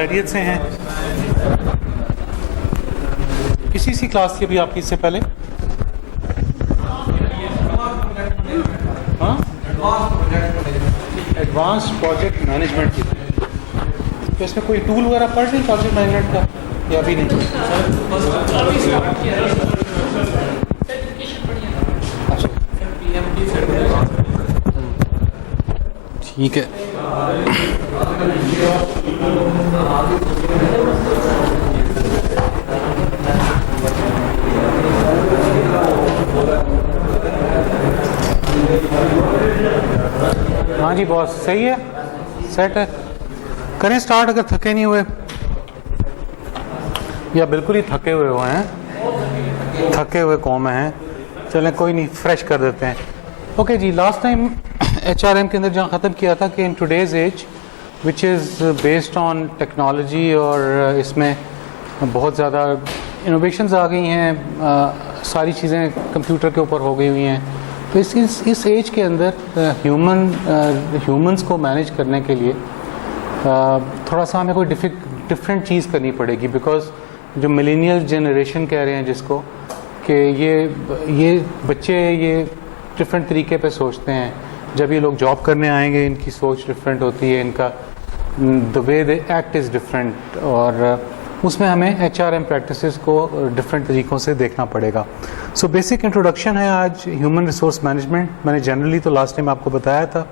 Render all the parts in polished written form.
खैरियत से हैं? किसी सी क्लास थी अभी आपकी इससे पहले? हाँ, एडवांस प्रोजेक्ट मैनेजमेंट की। तो इसमें कोई टूल वगैरह पढ़ रही प्रोजेक्ट मैनेजमेंट का या अभी नहीं? ठीक है। हाँ जी बॉस, सही है, सेट है। करें स्टार्ट अगर थके नहीं हुए या बिल्कुल ही थके हुए हैं, थके हुए कौम में हैं। चलें कोई नहीं, फ्रेश कर देते हैं। Okay ji, last time HRM के अंदर जहाँ ख़त्म किया था कि in today's age which is based on technology, और इसमें बहुत ज़्यादा इनोवेशंस आ गई हैं, सारी चीज़ें कंप्यूटर के ऊपर हो गई हुई हैं। तो इस एज के अंदर ह्यूमंस को मैनेज करने के लिए थोड़ा सा हमें कोई डिफरेंट चीज़ करनी पड़ेगी, बिकॉज जो मिलेनियल जनरेशन कह रहे हैं जिसको, कि ये बच्चे ये डिफरेंट तरीके पे सोचते हैं। जब ये लोग जॉब करने आएंगे इनकी सोच डिफरेंट होती है, इनका the way they act is different, और उसमें हमें HRM प्रैक्टिसेस को डिफरेंट तरीक़ों से देखना पड़ेगा। सो बेसिक इंट्रोडक्शन है आज ह्यूमन रिसोर्स मैनेजमेंट। मैंने जनरली तो लास्ट टाइम आपको बताया था।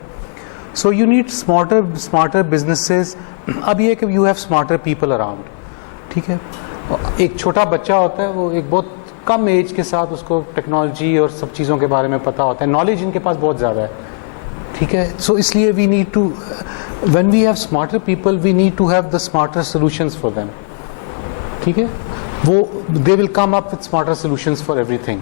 So you need smarter businesses. अब ये कि you have smarter people around, ठीक है। एक छोटा बच्चा होता है, वो एक बहुत कम एज के साथ उसको टेक्नोलॉजी और सब चीज़ों के बारे में पता होता है, नॉलेज इनके पास बहुत ज़्यादा है, ठीक है। सो इसलिए we need to, when we have smarter people, we need to have the smarter solutions for them, ठीक है। वो they will come up with smarter solutions for everything.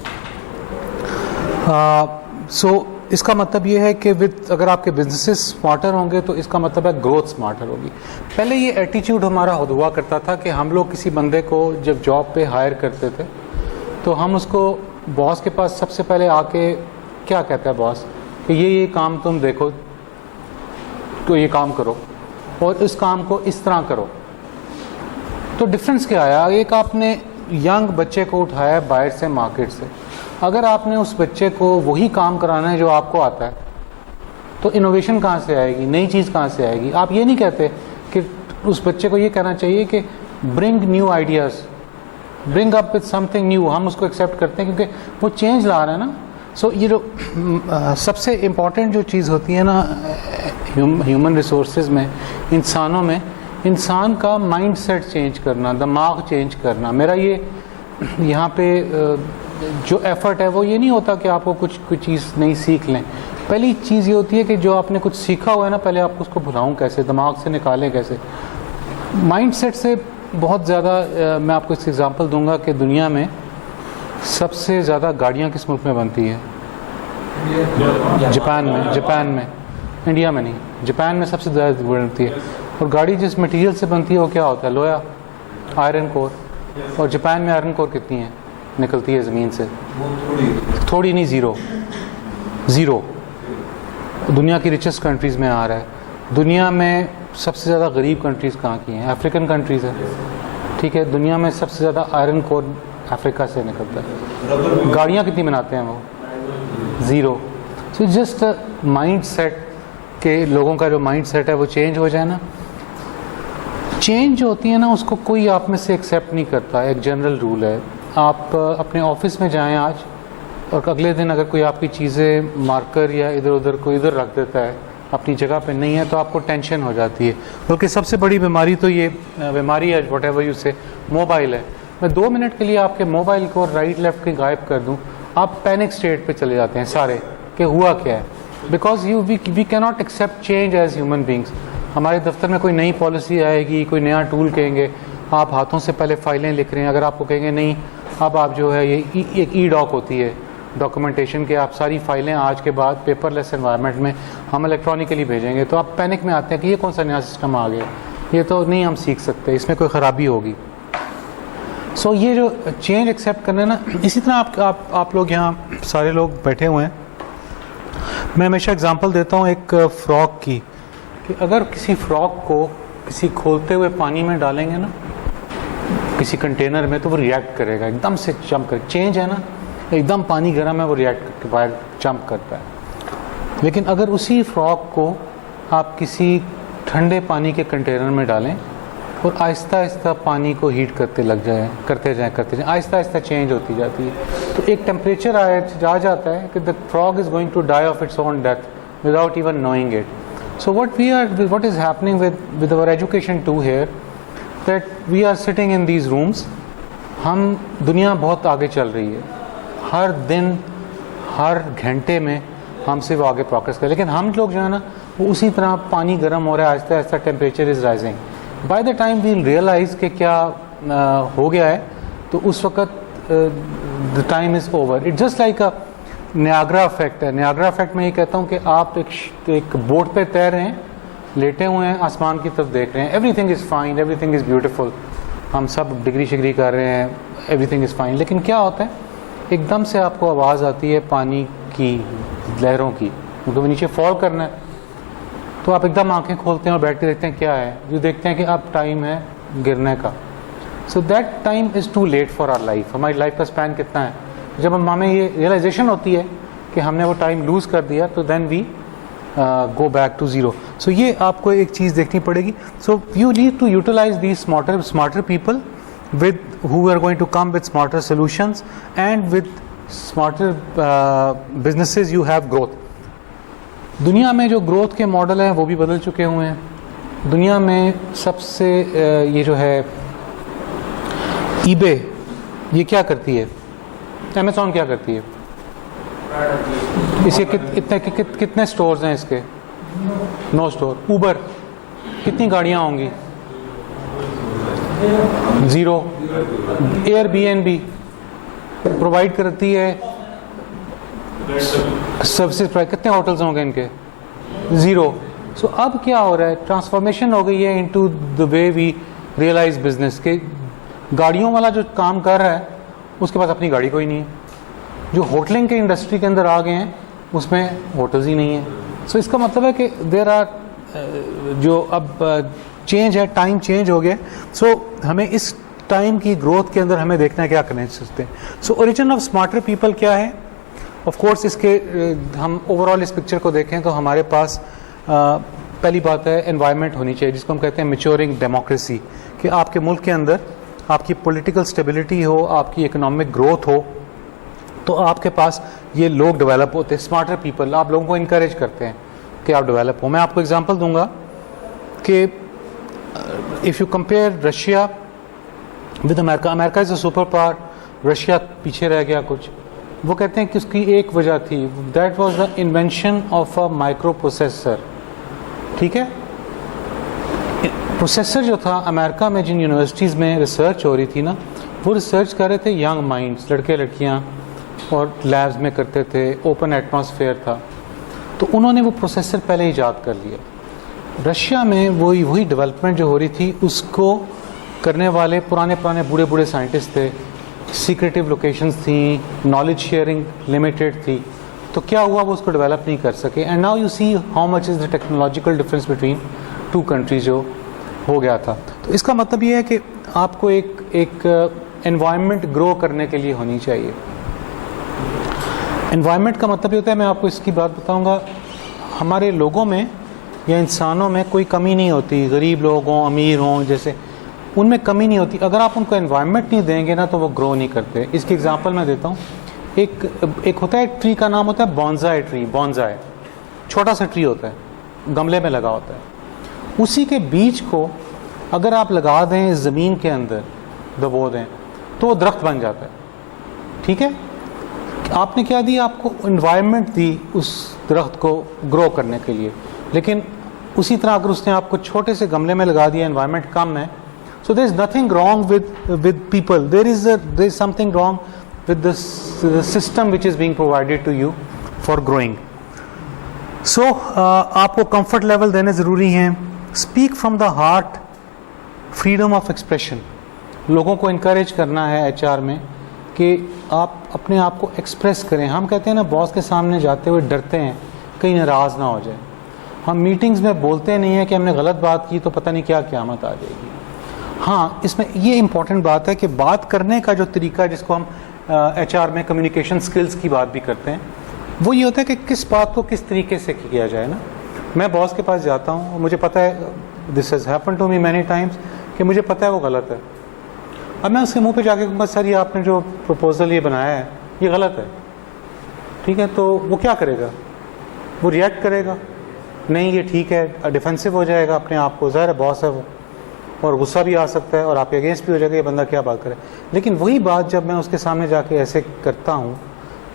So इसका मतलब ये है कि अगर आपके बिजनेसेस स्मार्टर होंगे तो इसका मतलब है ग्रोथ स्मार्टर होगी। पहले ये एटीट्यूड हमारा हुआ करता था कि हम लोग किसी बंदे को जब जॉब पे हायर करते थे तो हम उसको बॉस के पास सबसे पहले आके क्या कहता है बॉस कि ये काम तुम देखो, तो ये काम करो और इस काम को इस तरह करो। तो डिफरेंस क्या आया? एक आपने यंग बच्चे को उठाया बाहर से, मार्केट से, अगर आपने उस बच्चे को वही काम कराना है जो आपको आता है, तो इनोवेशन कहाँ से आएगी, नई चीज़ कहाँ से आएगी? आप ये नहीं कहते कि उस बच्चे को ये कहना चाहिए कि bring new ideas, bring up with something new. हम उसको एक्सेप्ट करते हैं क्योंकि वो चेंज ला रहा है ना। सो ये जो सबसे इम्पॉर्टेंट जो चीज़ होती है ना ह्यूमन रिसोर्सेज में, इंसानों में, इंसान का माइंड सेट चेंज करना, दिमाग चेंज करना। मेरा ये यहाँ पे जो एफर्ट है वो ये नहीं होता कि आपको कुछ चीज़ नहीं सीख लें। पहली चीज़ ये होती है कि जो आपने कुछ सीखा हुआ है ना, पहले आपको उसको भुलाऊं कैसे, दिमाग से निकालें कैसे। माइंड सेट से बहुत ज़्यादा मैं आपको इस एग्ज़ाम्पल दूंगा कि दुनिया में सबसे ज़्यादा गाड़ियाँ किस मुल्क में बनती है? जापान में, इंडिया में नहीं, जापान में सबसे ज़्यादा बनती है। और गाड़ी जिस मटेरियल से बनती है वो क्या होता है? लोहा, आयरन कोर। और जापान में आयरन कोर कितनी है निकलती है ज़मीन से? थोड़ी नहीं, ज़ीरो। दुनिया की रिचेस्ट कंट्रीज़ में आ रहा है। दुनिया में सबसे ज़्यादा गरीब कंट्रीज़ कहाँ की हैं? अफ्रीकन कंट्रीज़ है, ठीक है। दुनिया में सबसे ज़्यादा आयरन कोर अफ्रीका से निकलता है। गाड़ियाँ कितनी बनाते हैं वो? Zero. So just mind set के लोगों का जो माइंड सेट है वो चेंज हो जाए ना। चेंज होती है ना, उसको कोई आप में से एक्सेप्ट नहीं करता। एक जनरल रूल है, आप अपने ऑफिस में जाएं आज और अगले दिन अगर कोई आपकी चीज़ें मार्कर या इधर उधर कोई इधर रख देता है, अपनी जगह पे नहीं है, तो आपको टेंशन हो जाती है। बल्कि सबसे बड़ी बीमारी तो ये बीमारी है, वट एवर यू से, मोबाइल है। मैं 2 मिनट के लिए आपके मोबाइल को राइट लेफ्ट के गायब कर दूँ, आप पैनिक स्टेट पे चले जाते हैं सारे कि हुआ क्या है। Because we cannot accept change as human beings. हमारे दफ्तर में कोई नई पॉलिसी आएगी, कोई नया टूल कहेंगे, आप हाथों से पहले फाइलें लिख रहे हैं। अगर आपको कहेंगे नहीं, अब आप जो है ये एक ई-डॉक होती है डॉक्यूमेंटेशन के, आप सारी फाइलें आज के बाद पेपरलेस एनवायरनमेंट में हम इलेक्ट्रॉनिकली भेजेंगे, तो आप पैनिक में आते हैं कि ये कौन सा नया सिस्टम आ गया, ये तो नहीं हम सीख सकते, इसमें कोई ख़राबी होगी। सो ये जो चेंज एक्सेप्ट करना है ना, इसी तरह आप लोग यहाँ सारे लोग बैठे हुए हैं। मैं हमेशा एग्जांपल देता हूँ एक फ्रॉक की, कि अगर किसी फ्रॉक को किसी खोलते हुए पानी में डालेंगे ना, किसी कंटेनर में, तो वो रिएक्ट करेगा, एकदम से जंप कर, चेंज है ना, एकदम पानी गर्म है वो रिएक्ट करके बाहर जंप करता है। लेकिन अगर उसी फ्रॉग को आप किसी ठंडे पानी के कंटेनर में डालें और आहिस्ता आहिस्ता पानी को हीट करते जाएं, आहिस्ता आहिस्ता चेंज होती जाती है, तो एक टेम्परेचर आ जाता है कि the frog is going to die of its own death without even knowing it. So what is happening with our education too here, that we are sitting in these rooms, हम दुनिया बहुत आगे चल रही है, हर दिन हर घंटे में हमसे वो आगे प्रोग्रेस कर, लेकिन हम लोग जो है ना वो उसी तरह पानी गर्म हो रहा है, आहिस्ता आहिस्ता temperature is rising, by the time we'll realise कि क्या हो गया है, तो उस वक्त the time is over. It just like a Niagara effect है। नियाग्रा इफेक्ट में ये कहता हूँ कि आप एक बोट पे तैर रहे हैं, लेटे हुए हैं, आसमान की तरफ देख रहे हैं, everything is fine, everything is beautiful, हम सब डिग्री शिग्री कर रहे हैं, एवरीथिंग इज़ फाइन, लेकिन क्या होता है एकदम से आपको आवाज़ आती है पानी की लहरों की, क्योंकि नीचे फॉल करना है, तो आप एकदम आंखें खोलते हैं और बैठ के देखते हैं क्या है, जो देखते हैं कि अब टाइम है गिरने का। So that time is too late for our life. हमारी लाइफ का स्पैन कितना है, जब हमें ये रियलाइजेशन होती है कि हमने वो टाइम लूज़ कर दिया, तो then we go back to zero. So ये आपको एक चीज़ देखनी पड़ेगी। So you need to utilise these smarter people with who are going to come with smarter solutions, and with smarter businesses you have growth. दुनिया में जो growth के मॉडल हैं वो भी बदल चुके हुए हैं। दुनिया में सबसे ये जो है eBay, ये क्या करती है, Amazon क्या करती है, इसके कितने स्टोर्स हैं इसके, 9 स्टोर। ऊबर कितनी गाड़ियाँ होंगी, 0। एयरबीएनबी प्रोवाइड करती है सर्विसेज, कितने होटल्स होंगे इनके, 0। सो अब क्या हो रहा है, ट्रांसफॉर्मेशन हो गई है into the way we realise business के। गाड़ियों वाला जो काम कर रहा है उसके पास अपनी गाड़ी कोई नहीं है, जो होटलिंग के इंडस्ट्री के अंदर आ गए हैं उसमें होटल्स ही नहीं है। सो इसका मतलब है कि देयर आर जो अब चेंज है, टाइम चेंज हो गया। सो हमें इस टाइम की ग्रोथ के अंदर हमें देखना है क्या करना सकते हैं। So origin of smarter people क्या है, ऑफ कोर्स इसके हम ओवरऑल इस पिक्चर को देखें तो हमारे पास पहली बात है एनवायरनमेंट होनी चाहिए, जिसको हम कहते हैं मैच्योरिंग डेमोक्रेसी, कि आपके मुल्क के अंदर आपकी पॉलिटिकल स्टेबिलिटी हो, आपकी इकोनॉमिक ग्रोथ हो, तो आपके पास ये लोग डेवलप होते हैं, स्मार्टर पीपल, आप लोगों को इनकरेज करते हैं कि आप डेवलप हो। मैं आपको एग्जांपल दूंगा कि if you compare Russia with America, America is a super power, Russia पीछे रह गया कुछ। वो कहते हैं कि उसकी एक वजह थी, that was the invention of a micro processor. ठीक है, प्रोसेसर जो था अमेरिका में, जिन यूनिवर्सिटीज़ में रिसर्च हो रही थी ना, वो रिसर्च कर रहे थे यंग माइंड्स, लड़के लड़कियां, और लैब्स में करते थे, ओपन एटमॉस्फेयर था, तो उन्होंने वो प्रोसेसर पहले ईजाद कर लिया। रशिया में वही डेवलपमेंट जो हो रही थी उसको करने वाले पुराने बूढ़े साइंटिस्ट थे, सीक्रेटिव लोकेशंस थी, नॉलेज शेयरिंग लिमिटेड थी, तो क्या हुआ, वो उसको डेवलप नहीं कर सके। And now you see how much is the technological difference between two countries जो हो गया था। तो इसका मतलब ये है कि आपको एक एनवायरनमेंट ग्रो करने के लिए होनी चाहिए। एनवायरनमेंट का मतलब ये होता है, मैं आपको इसकी बात बताऊंगा, हमारे लोगों में या इंसानों में कोई कमी नहीं होती, गरीब लोग हों, अमीर हों, जैसे उनमें कमी नहीं होती। अगर आप उनको एनवायरनमेंट नहीं देंगे ना तो वो ग्रो नहीं करते। इसकी एग्जांपल मैं देता हूँ, एक होता है ट्री का नाम होता है बॉन्जाई ट्री। बॉन्जाई छोटा सा ट्री होता है, गमले में लगा होता है, उसी के बीज को अगर आप लगा दें ज़मीन के अंदर, दबो दें, तो वो दरख्त बन जाता है। ठीक है, आपने क्या दिया, आपको एनवायरनमेंट दी उस दरख्त को ग्रो करने के लिए, लेकिन उसी तरह अगर उसने आपको छोटे से गमले में लगा दिया, एनवायरनमेंट कम है, so there is nothing wrong with people, there is something wrong with the system which is being provided to you for growing. So आपको comfort level देने ज़रूरी हैं, speak from the heart, freedom of expression, लोगों को encourage करना है HR में कि आप अपने आप को एक्सप्रेस करें। हम कहते हैं ना, बॉस के सामने जाते हुए डरते हैं कहीं नाराज़ ना हो जाए। हम मीटिंग्स में बोलते नहीं हैं कि हमने गलत बात की तो पता नहीं क्या क़यामत आ जाएगी। हाँ, इसमें ये इम्पॉर्टेंट बात है कि बात करने का जो तरीका, जिसको हम HR में कम्युनिकेशन स्किल्स की बात भी करते हैं, वो ये होता है कि किस बात को किस तरीके से किया जाए ना। मैं बॉस के पास जाता हूँ और मुझे पता है, this has happen to me many times, कि मुझे पता है वो गलत है। अब मैं उसके मुंह पे जाके कहूँगा सर ये आपने जो प्रपोजल ये बनाया है ये गलत है, ठीक है, तो वो क्या करेगा? वो रिएक्ट करेगा, नहीं ये ठीक है, डिफेंसिव हो जाएगा अपने आप को, ज़ाहिर है बॉस है वो, और गुस्सा भी आ सकता है और आपके अगेंस्ट भी हो जाएगा, ये बंदा क्या बात करे। लेकिन वही बात जब मैं उसके सामने जाके ऐसे करता हूँ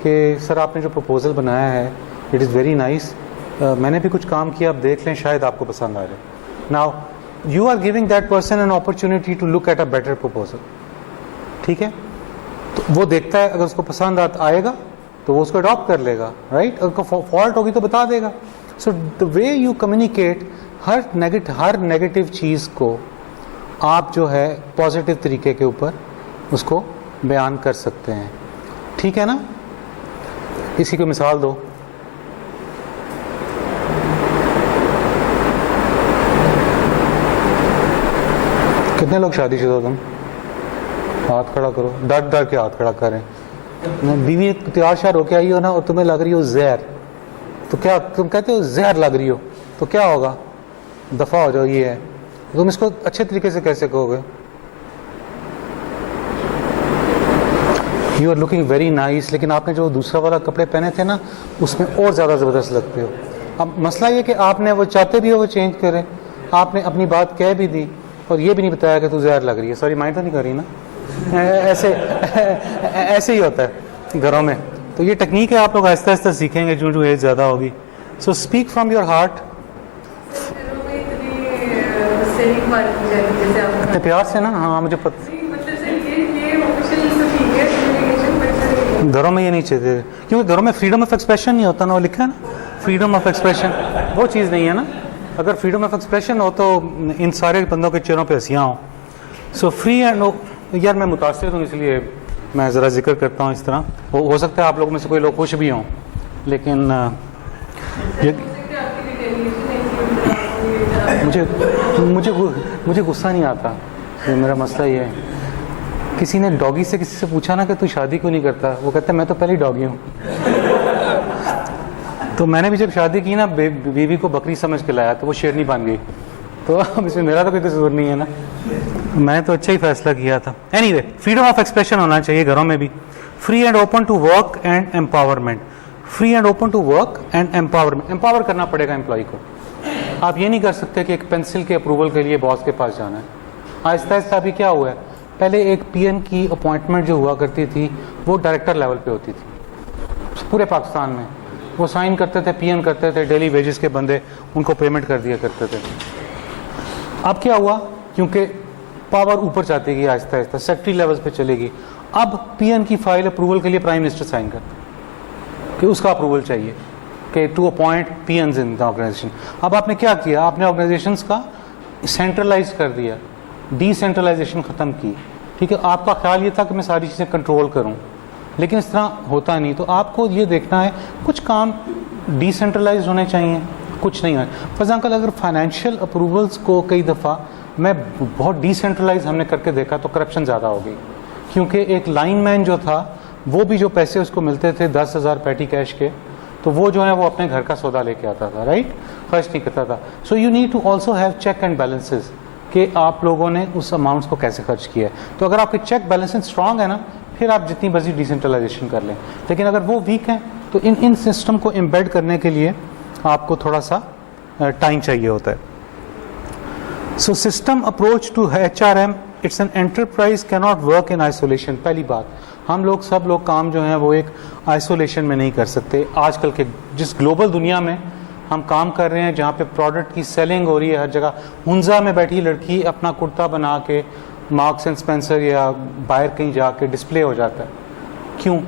कि सर आपने जो प्रपोजल बनाया है इट इज़ वेरी नाइस, मैंने भी कुछ काम किया, आप देख लें, शायद आपको पसंद आ जाए। Now you are giving that person an opportunity to look at a better proposal, ठीक है, तो वो देखता है, अगर उसको पसंद आएगा तो वो उसको अडॉप्ट कर लेगा, राइट, अगर फॉल्ट होगी तो बता देगा। So the way you communicate, हर नेगेटिव चीज़ को आप जो है पॉजिटिव तरीके के ऊपर उसको बयान कर सकते हैं, ठीक है ना। इसी को मिसाल दो, कितने लोग शादीशुदा हो तुम? हाथ खड़ा करो, डर के हाथ खड़ा करें। बीवी तैयार शार होके आई हो ना और तुम्हें लग रही हो जहर, तो क्या तुम कहते हो जहर लग रही हो, तो क्या होगा? दफा हो जाओ, ये है। तुम इसको अच्छे तरीके से कैसे कहोगे? You are looking very nice, लेकिन आपने जो दूसरा वाला कपड़े पहने थे ना उसमें और ज़्यादा ज़बरदस्त लगते हो। अब मसला ये कि आपने वो चाहते भी हो वो चेंज करें, आपने अपनी बात कह भी दी और ये भी नहीं बताया कि तू जहर लग रही है। सॉरी, माइंड तो नहीं कर रही ना? ऐसे ही होता है घरों में। तो ये टेक्निक है, आप लोग आहिस्ता आहिस्ता सीखेंगे जो जो एज ज़्यादा होगी। So speak from your heart. इतने प्यार से ना, हाँ मुझे पता, घरों में ये नहीं चाहिए क्योंकि घरों में फ्रीडम ऑफ एक्सप्रेशन नहीं होता ना, वो लिखा है ना फ्रीडम ऑफ एक्सप्रेशन, वो चीज़ नहीं है ना। अगर फ्रीडम ऑफ एक्सप्रेशन हो तो इन सारे बंदों के चेहरों पे हंसियाँ हों। सो फ्री एंड, यार मैं मुतासिर हूँ इसलिए मैं ज़रा जिक्र करता हूँ इस तरह। हो सकता है आप लोगों में से कोई लोग खुश भी हों, लेकिन मुझे गुस्सा नहीं आता। ये मेरा मसला ये है, किसी ने डॉगी से किसी से पूछा ना कि तू शादी क्यों नहीं करता, वो कहता है मैं तो पहले डॉगी हूँ। तो मैंने भी जब शादी की ना, बीवी को बकरी समझ के लाया तो वो शेरनी बन गई। तो अब इसमें मेरा तो कोई कसूर नहीं है ना, मैंने तो अच्छा ही फैसला किया था। एनीवे, फ्रीडम ऑफ एक्सप्रेशन होना चाहिए घरों में भी। Free and open to work and empowerment. Free and open to work and empowerment. Empower करना पड़ेगा एम्प्लॉय को। आप ये नहीं कर सकते कि एक पेंसिल के अप्रूवल के लिए बॉस के पास जाना है। आहिस्ता आहिस्ता अभी क्या हुआ है, पहले एक पीएन की अपॉइंटमेंट जो हुआ करती थी वो डायरेक्टर लेवल पे होती थी पूरे पाकिस्तान में। वो साइन करते थे, पीएन करते थे, डेली वेजेस के बंदे उनको पेमेंट कर दिया करते थे। अब क्या हुआ, क्योंकि पावर ऊपर जाती गई आहिस्ता आहिस्ता, सेक्रेटरी लेवल्स पे चलेगी। अब पीएन की फाइल अप्रूवल के लिए प्राइम मिनिस्टर साइन करते कि उसका अप्रूवल चाहिए कि to appoint peons in the organisation. अब आपने क्या किया, आपने ऑर्गेनाइजेशंस का सेंट्रलाइज कर दिया, डिसेंट्रलाइजेशन ख़त्म की। ठीक है, आपका ख्याल ये था कि मैं सारी चीज़ें कंट्रोल करूं, लेकिन इस तरह होता नहीं। तो आपको ये देखना है कुछ काम डिसेंट्रलाइज होने चाहिए, कुछ नहीं है। फॉर एग्जाम्पल, अगर फाइनेंशियल अप्रूवल्स को कई दफ़ा मैं बहुत डिसेंट्रलाइज हमने करके देखा तो करप्शन ज़्यादा हो गई, क्योंकि एक लाइन मैन जो था वो भी जो पैसे उसको मिलते थे 10,000 पैटी कैश के, तो वो जो है वो अपने घर का सौदा लेके आता था, राइट, खर्च नहीं करता था। So you need to also have check and balances कि आप लोगों ने उस अमाउंट्स को कैसे खर्च किया है। तो अगर आपके चेक बैलेंसेज स्ट्रांग है ना, फिर आप जितनी मर्जी डिसेंट्रलाइजेशन कर लें। लेकिन अगर वो वीक हैं तो इन सिस्टम को एम्बेड करने के लिए आपको थोड़ा सा टाइम चाहिए होता है। So system approach to HRM, it's an enterprise, can not work in isolation. पहली बात, हम लोग सब लोग काम जो है वो एक आइसोलेशन में नहीं कर सकते। आजकल के जिस ग्लोबल दुनिया में हम काम कर रहे हैं, जहाँ पे प्रोडक्ट की सेलिंग हो रही है हर जगह, हुंजा में बैठी लड़की अपना कुर्ता बना के मार्क्स एंड स्पेंसर या बाहर कहीं जाके डिस्प्ले हो जाता है। क्यों?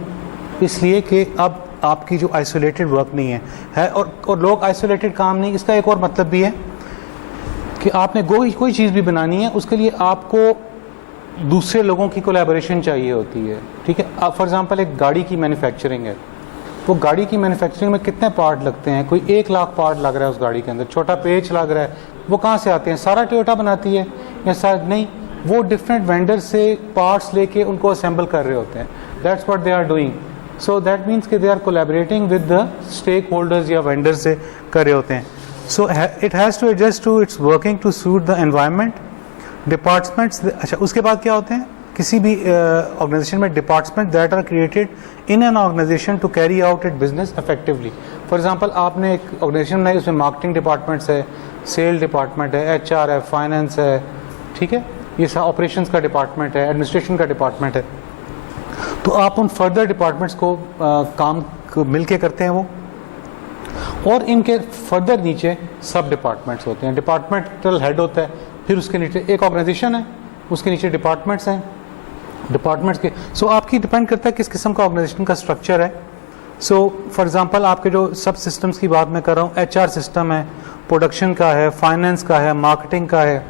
इसलिए कि अब आपकी जो आइसोलेटेड वर्क नहीं है और लोग आइसोलेटेड काम नहीं। इसका एक और मतलब भी है कि आपने कोई चीज़ भी बनानी है, उसके लिए आपको दूसरे लोगों की कोलैबोरेशन चाहिए होती है। ठीक है, फॉर एग्जांपल एक गाड़ी की मैन्युफैक्चरिंग है, वो गाड़ी की मैन्युफैक्चरिंग में कितने पार्ट लगते हैं, कोई 1 लाख पार्ट लग रहा है उस गाड़ी के अंदर, छोटा पेच लग रहा है, वो कहाँ से आते हैं? सारा टोयोटा बनाती है या सारा नहीं, वो डिफरेंट वेंडर से पार्ट्स लेके उनको असेंबल कर रहे होते हैं. That's what they are doing. So that means कि they are collaborating with the stakeholders या वेंडर से कर रहे होते हैं. So it has to adjust to its working to suit the environment. Departments, अच्छा उसके बाद क्या होते हैं? किसी भी ऑर्गेनाइजेशन में department that are created in an organisation to carry out it business effectively. For example आपने एक ऑर्गेनाइजेशन बनाई, उसमें मार्केटिंग डिपार्टमेंट्स है, सेल डिपार्टमेंट है, एचआर है, फाइनेंस है, ठीक है, ये सब ऑपरेशंस का डिपार्टमेंट है, एडमिनिस्ट्रेशन का डिपार्टमेंट है. तो आप उन फर्दर डिपार्टमेंट्स को काम मिल के करते हैं वो, और इनके फर्दर नीचे सब डिपार्टमेंट्स होते हैं. डिपार्टमेंटल हेड होता है, फिर उसके नीचे एक ऑर्गेनाइजेशन है, उसके नीचे डिपार्टमेंट्स हैं. डिपार्टमेंट्स के सो आपकी डिपेंड करता है किस किस्म का ऑर्गेनाइजेशन का स्ट्रक्चर है. सो फॉर एग्जांपल आपके जो सब सिस्टम्स की बात मैं कर रहा हूँ, एचआर सिस्टम है, प्रोडक्शन का है, फाइनेंस का है, मार्केटिंग का है,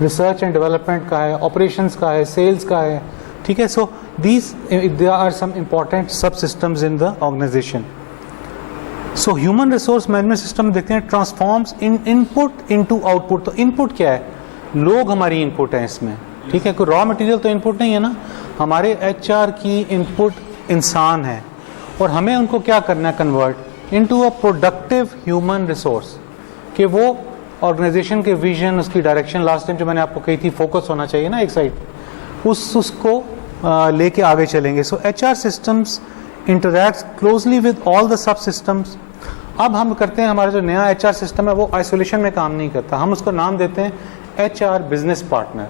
रिसर्च एंड डेवलपमेंट का है, ऑपरेशंस का है, सेल्स का है, ठीक है. So these there are some important sub systems in the organisation. So human resource management system में देखते हैं transforms in input into output. तो इनपुट क्या है? लोग हमारी इनपुट है इसमें, ठीक है, कोई रॉ मटेरियल तो इनपुट नहीं है ना. हमारे एचआर की इनपुट इंसान है, और हमें उनको क्या करना है? Convert into a productive human resource, कि वो ऑर्गेनाइजेशन के विजन, उसकी डायरेक्शन, लास्ट टाइम जो मैंने आपको कही थी फोकस होना चाहिए ना एक साइड, उसको लेके आगे चलेंगे. So HR systems interact closely with all the sub systems. अब हम करते हैं, हमारा जो नया एचआर सिस्टम है वो आइसोलेशन में काम नहीं करता, हम उसको नाम देते हैं HR business partner.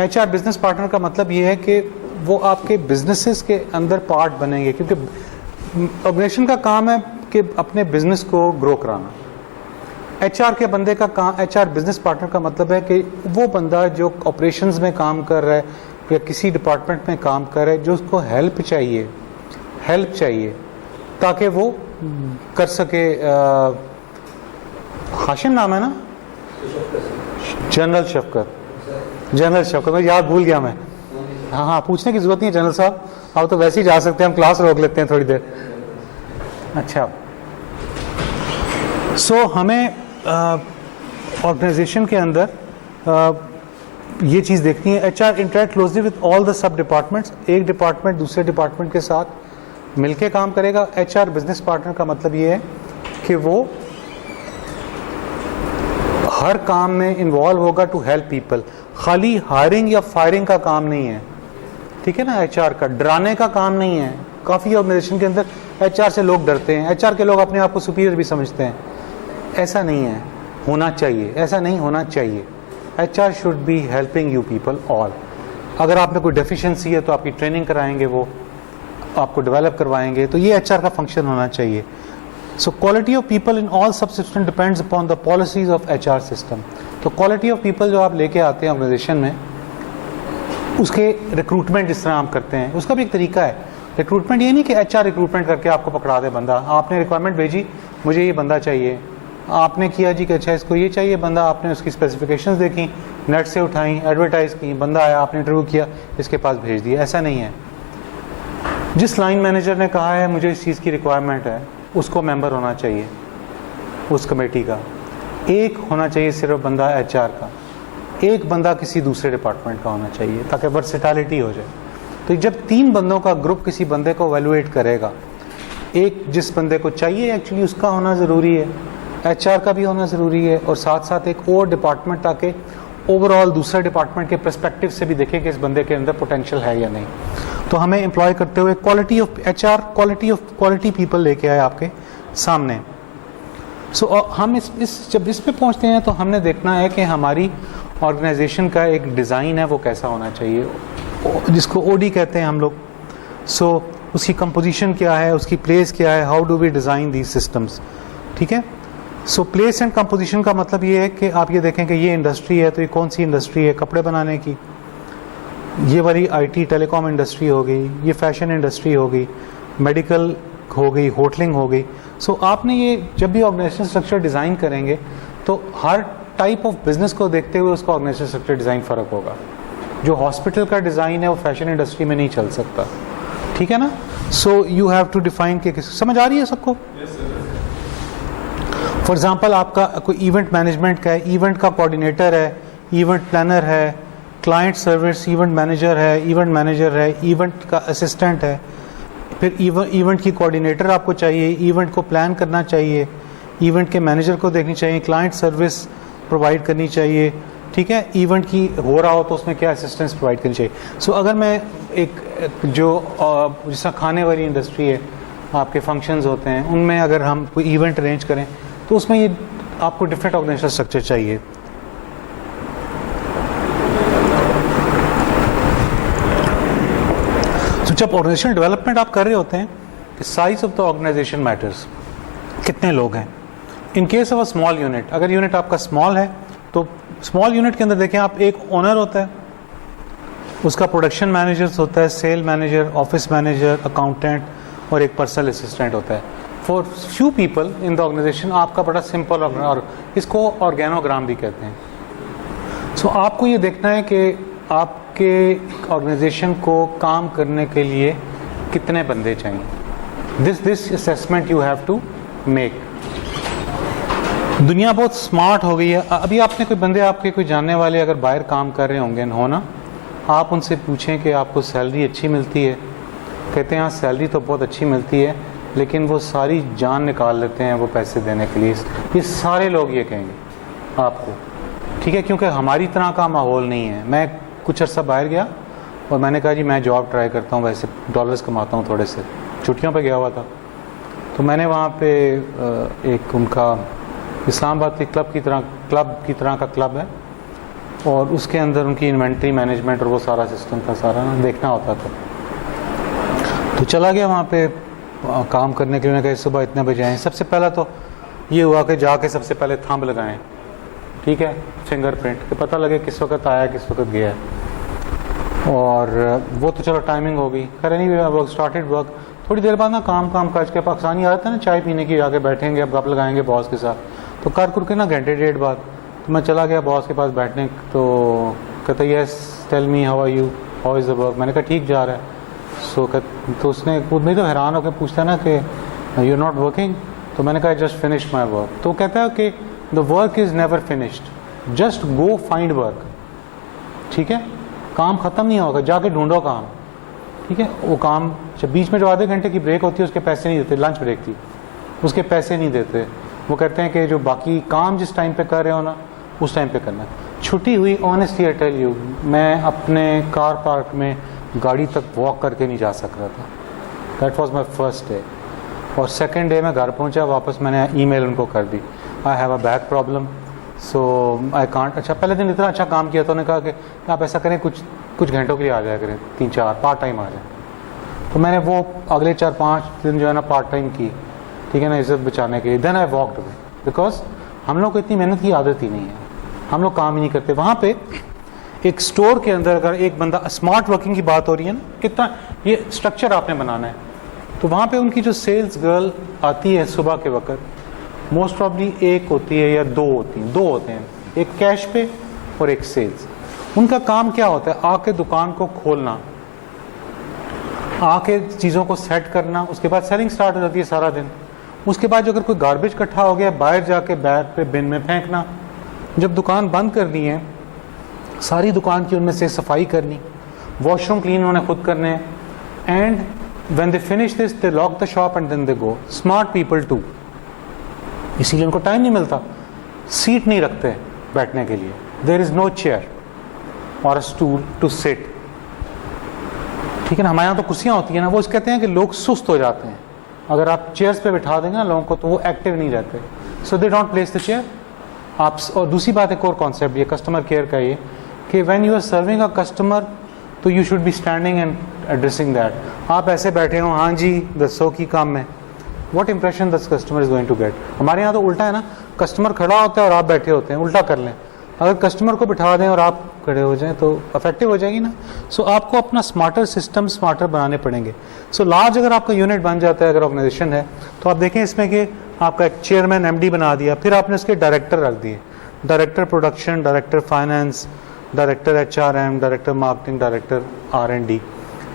HR business partner का मतलब ये है कि वो आपके बिजनेसेस के अंदर पार्ट बनेंगे, क्योंकि ऑर्गेनाइजेशन का काम है कि अपने बिजनेस को ग्रो कराना. एचआर के बंदे का काम, एचआर बिजनेस पार्टनर का मतलब है कि वो बंदा जो ऑपरेशंस में काम कर रहा है या किसी डिपार्टमेंट में काम कर रहा है, जो उसको हेल्प चाहिए ताकि वो कर सके. हाशिम नाम है ना, जनरल शफकत, मैं याद भूल गया मैं. हाँ, पूछने की जरूरत नहीं है जनरल साहब, आप तो वैसे ही जा सकते हैं, हम क्लास रोक लेते हैं थोड़ी देर. अच्छा, सो हमें ऑर्गेनाइजेशन के अंदर ये चीज़ देखनी है. HR interact closely with all the सब डिपार्टमेंट्स. एक डिपार्टमेंट दूसरे डिपार्टमेंट के साथ मिलके काम करेगा. एचआर बिजनेस पार्टनर का मतलब ये है कि वो हर काम में इन्वॉल्व होगा टू हेल्प पीपल. खाली हायरिंग या फायरिंग का काम नहीं है, ठीक है ना. एचआर का डराने का काम नहीं है. काफ़ी ऑर्गेनाइजेशन के अंदर एचआर से लोग डरते हैं, एचआर के लोग अपने आप को सुपीरियर भी समझते हैं. ऐसा नहीं है, होना चाहिए, ऐसा नहीं होना चाहिए. HR should be helping you people all. अगर आप में कोई डेफिशिएंसी है तो आपकी ट्रेनिंग कराएंगे, वो आपको डेवलप करवाएंगे, तो ये एचआर का फंक्शन होना चाहिए. So quality of people in all sub system depends upon the policies of HR system. तो क्वालिटी ऑफ पीपल जो आप लेके आते हैं ऑर्गेनाइजेशन में, उसके रिक्रूटमेंट जिस तरह आप करते हैं, उसका भी एक तरीका है. रिक्रूटमेंट ये नहीं कि एचआर रिक्रूटमेंट करके आपको पकड़ा दे बंदा. आपने रिक्वायरमेंट भेजी, मुझे ये बंदा चाहिए, आपने किया जी कि अच्छा इसको ये चाहिए बंदा, आपने उसकी स्पेसिफिकेशंस देखी, नेट से उठाई, एडवर्टाइज की, बंदा आया, आपने इंटरव्यू किया, इसके पास भेज दिया. ऐसा नहीं है. जिस लाइन मैनेजर ने कहा है मुझे इस चीज़ की रिक्वायरमेंट है, उसको मेंबर होना चाहिए उस कमेटी का. एक होना चाहिए सिर्फ बंदा एचआर का, एक बंदा किसी दूसरे डिपार्टमेंट का होना चाहिए, ताकि वर्सेटैलिटी हो जाए. तो जब 3 बंदों का ग्रुप किसी बंदे को वैल्यूएट करेगा, एक जिस बंदे को चाहिए एक्चुअली उसका होना ज़रूरी है, एचआर का भी होना ज़रूरी है, और साथ साथ एक और डिपार्टमेंट, ताकि ओवरऑल दूसरे डिपार्टमेंट के पर्सपेक्टिव से भी देखें कि इस बंदे के अंदर पोटेंशियल है या नहीं. तो हमें एम्प्लॉय करते हुए quality of HR, quality people लेके आए आपके सामने. सो हम जब इस पे पहुंचते हैं तो हमने देखना है कि हमारी ऑर्गेनाइजेशन का एक डिज़ाइन है वो कैसा होना चाहिए, जिसको ओडी कहते हैं हम लोग. सो उसकी कंपोजिशन क्या है, उसकी प्लेस क्या है, how do we design these systems, ठीक है. सो प्लेस एंड कंपोजिशन का मतलब ये है कि आप ये देखें कि ये इंडस्ट्री है, तो ये कौन सी इंडस्ट्री है? कपड़े बनाने की. ये वाली आईटी टेलीकॉम इंडस्ट्री हो गई, ये फैशन इंडस्ट्री हो गई, मेडिकल हो गई, होटलिंग हो गई. सो आपने ये जब भी ऑर्गेनाइजेशन स्ट्रक्चर डिज़ाइन करेंगे तो हर टाइप ऑफ बिजनेस को देखते हुए उसका ऑर्गेनाइजेशन स्ट्रक्चर डिज़ाइन फ़र्क होगा. जो हॉस्पिटल का डिज़ाइन है वो फैशन इंडस्ट्री में नहीं चल सकता, ठीक है ना। So you have to define कि समझ आ रही है सबको। फॉर एग्जाम्पल आपका कोई इवेंट मैनेजमेंट का है, इवेंट का कोऑर्डिनेटर है, इवेंट प्लानर है, क्लाइंट सर्विस इवेंट मैनेजर है, इवेंट का असिस्टेंट है, फिर इवेंट की कोऑर्डिनेटर आपको चाहिए, इवेंट को प्लान करना चाहिए, इवेंट के मैनेजर को देखनी चाहिए, क्लाइंट सर्विस प्रोवाइड करनी चाहिए, ठीक है। इवेंट की हो रहा हो तो उसमें क्या असिस्टेंस प्रोवाइड करनी चाहिए। सो अगर मैं एक जो जैसा खाने वाली इंडस्ट्री है, आपके फंक्शंस होते हैं, उनमें अगर हम कोई इवेंट अरेंज करें तो उसमें ये आपको डिफरेंट ऑर्गेनाइजेशन स्ट्रक्चर चाहिए। तो जब ऑर्गेनाइजेशन डेवलपमेंट आप कर रहे होते हैं, size of the organisation matters, कितने लोग हैं। In case of a small unit, अगर यूनिट आपका स्मॉल है तो स्मॉल यूनिट के अंदर देखें आप, एक ओनर होता है, उसका प्रोडक्शन मैनेजर होता है, sale manager, office manager, accountant और एक पर्सनल असिस्टेंट होता है। For few people in the organisation आपका बड़ा सिंपल, और इसको ऑर्गेनोग्राम भी कहते हैं। सो आपको ये देखना है कि आपके ऑर्गेनाइजेशन को काम करने के लिए कितने बंदे चाहिए। This assessment you have to make. दुनिया बहुत स्मार्ट हो गई है। अभी आपने कोई बंदे, आपके कोई जानने वाले अगर बाहर काम कर रहे होंगे हो ना, आप उनसे पूछें कि आपको सैलरी अच्छी मिलती है, कहते हैं हाँ सैलरी तो बहुत अच्छी मिलती है, लेकिन वो सारी जान निकाल लेते हैं वो पैसे देने के लिए। ये सारे लोग ये कहेंगे आपको, ठीक है, क्योंकि हमारी तरह का माहौल नहीं है। मैं कुछ अर्सा बाहर गया और मैंने कहा जी मैं जॉब ट्राई करता हूँ, वैसे डॉलर्स कमाता हूँ थोड़े से, छुट्टियों पे गया हुआ था। तो मैंने वहाँ पे एक उनका इस्लामाबाद की क्लब की तरह का क्लब है, और उसके अंदर उनकी इन्वेंट्री मैनेजमेंट और वो सारा सिस्टम था, सारा देखना होता था। तो चला गया वहाँ पे काम करने के लिए। कहा सुबह इतने बजे आए। सबसे पहला तो ये हुआ कि जाके सबसे पहले थंब लगाएं, ठीक है, फिंगरप्रिंट, कि पता लगे किस वक्त आया किस वक्त गया। और वो तो चलो टाइमिंग हो गई। खैर नहीं, वर्क स्टार्टेड वर्क। थोड़ी देर बाद ना काम काज के पाकिस्तानी आदत है ना, चाय पीने की, जाके बैठेंगे, अब गप लगाएंगे बॉस के साथ। तो कर के ना घंटे डेढ़ बाद तो मैं चला गया बॉस के पास बैठने। तो कहता yes tell me how are you, how is the work. मैंने कहा ठीक जा रहा है। तो उसने खुद नहीं तो हैरान होकर पूछता ना कि यू आर नॉट वर्किंग। तो मैंने कहा जस्ट फिनिश माई वर्क। तो कहता है कि the work is never finished, just go find work. ठीक है, काम ख़त्म नहीं होगा, जाके ढूंढो काम। ठीक है, वो काम जब बीच में जो आधे घंटे की ब्रेक होती है उसके पैसे नहीं देते, लंच ब्रेक थी, उसके पैसे नहीं देते। वो कहते हैं कि जो बाकी काम जिस टाइम पे कर रहे हो ना उस टाइम पे करना। छुट्टी हुई, ऑनेस्टली आई टेल यू, मैं अपने कार पार्क में गाड़ी तक वॉक करके नहीं जा सक रहा था। That was my first day. और सेकंड डे मैं घर पहुंचा, वापस मैंने ईमेल उनको कर दी, I have a back problem so I can't. अच्छा, पहले दिन इतना अच्छा काम किया तो उन्होंने कहा कि आप ऐसा करें कुछ घंटों के लिए आ जाया करें, 3-4 पार्ट टाइम आ जाए। तो मैंने वो अगले 4-5 दिन जो है ना पार्ट टाइम की, ठीक है ना, इज्जत बचाने के लिए। Then I walked away, because हम लोग को इतनी मेहनत की आदत ही नहीं है, हम लोग काम ही नहीं करते। वहाँ पे एक स्टोर के अंदर अगर एक बंदा, स्मार्ट वर्किंग की बात हो रही है ना, कितना ये स्ट्रक्चर आपने बनाना है। तो वहाँ पे उनकी जो सेल्स गर्ल आती है सुबह के वक्त, मोस्ट प्रॉब्ली एक होती है या दो होते हैं, एक कैश पे और एक सेल्स। उनका काम क्या होता है, आके दुकान को खोलना, आके चीज़ों को सेट करना, उसके बाद सेलिंग स्टार्ट हो जाती है सारा दिन। उसके बाद जो अगर कोई गार्बेज इकट्ठा हो गया, बाहर जाके बैग पे बिन में फेंकना। जब दुकान बंद करनी है, सारी दुकान की उनमें से सफाई करनी, वॉशरूम क्लीन उन्होंने खुद करने हैं। And when they finish this they lock the shop and then they go. Smart people too, इसीलिए उनको टाइम नहीं मिलता, सीट नहीं रखते बैठने के लिए, देयर इज नो चेयर और अ स्टूल टू सिट। ठीक है ना, हमारे यहाँ तो कुर्सियाँ होती है ना, वो कहते हैं कि लोग सुस्त हो जाते हैं, अगर आप चेयर्स पे बिठा देंगे ना लोगों को तो वो एक्टिव नहीं रहते, so they don't place the chair. आप और दूसरी बात, एक और कॉन्सेप्ट ये कस्टमर केयर का ये कि when you are serving a customer तो you should be standing and addressing that. आप ऐसे बैठे हो, हाँ जी दसो की काम है, what impression this customer is going to get. हमारे यहाँ तो उल्टा है ना, कस्टमर खड़ा होता है और आप बैठे होते हैं, उल्टा कर लें। अगर कस्टमर को बिठा दें और आप खड़े हो जाएं तो इफेक्टिव हो जाएगी ना। सो आपको अपना स्मार्टर सिस्टम स्मार्टर बनाने पड़ेंगे। सो लार्ज अगर आपका यूनिट बन जाता है, अगर ऑर्गेनाइजेशन है, तो आप देखें इसमें कि आपका एक चेयरमैन एमडी बना दिया, फिर आपने उसके डायरेक्टर रख दिए, director production, director finance, director HRM, director marketing, director R and D.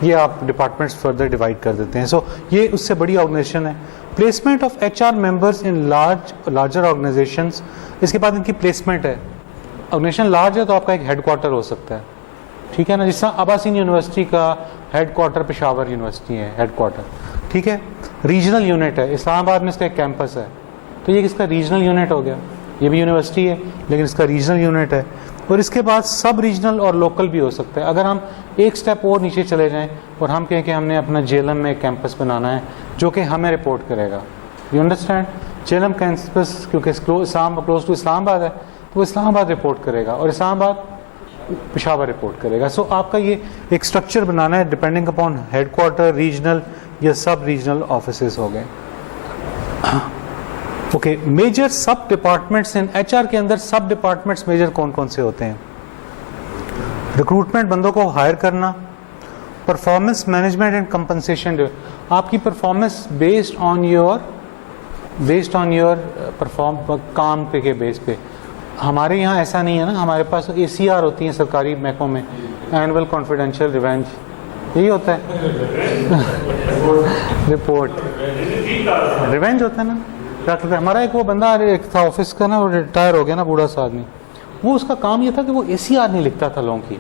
ये आप डिपार्टमेंट्स फर्दर डिवाइड कर देते हैं। सो ये उससे बड़ी ऑर्गेनाइजेशन है। Placement of HR members in larger organisations, इसके बाद इनकी प्लेसमेंट है। ऑर्गेनाइजेशन लार्ज है तो आपका एक हेडक्वार्टर हो सकता है, ठीक है ना, जिस तरह अब्बासिन यूनिवर्सिटी का हेडक्वार्टर पेशावर यूनिवर्सिटी है हेडक्वार्टर, ठीक है। रीजनल यूनिट है, इस्लामाबाद में इसका एक कैंपस है, तो ये इसका रीजनल यूनिट हो गया। ये भी यूनिवर्सिटी है लेकिन इसका रीजनल यूनिट है। और इसके बाद सब रीजनल और लोकल भी हो सकता है। अगर हम एक स्टेप और नीचे चले जाएं और हम कहें कि हमने अपना जेलम में कैंपस बनाना है जो कि हमें रिपोर्ट करेगा, यू अंडरस्टैंड, जेलम कैंपस क्योंकि क्लोज टू इस्लामाबाद है तो वो इस्लामाबाद रिपोर्ट करेगा और इस्लामाबाद पेशावर रिपोर्ट करेगा। सो आपका ये एक स्ट्रक्चर बनाना है डिपेंडिंग अपॉन हेडक्वार्टर, रीजनल या सब रीजनल ऑफिसेस हो गए। ओके, मेजर सब डिपार्टमेंट्स इन HR के अंदर सब डिपार्टमेंट्स मेजर कौन कौन से होते हैं? रिक्रूटमेंट, बंदों को हायर करना, परफॉर्मेंस मैनेजमेंट एंड कंपनसेशन, आपकी performance based on your perform काम के बेस पे। हमारे यहाँ ऐसा नहीं है ना, हमारे पास ACR होती हैं सरकारी महकमों में, एनुअल कॉन्फिडेंशियल रिवेंज, यही होता है रिपोर्ट रिवेंज होता है ना। हमारा एक वो बंदा एक था ऑफिस का ना, वो रिटायर हो गया ना, बूढ़ा सा आदमी, वो उसका काम ये था कि वो ACR नहीं लिखता था लोगों की,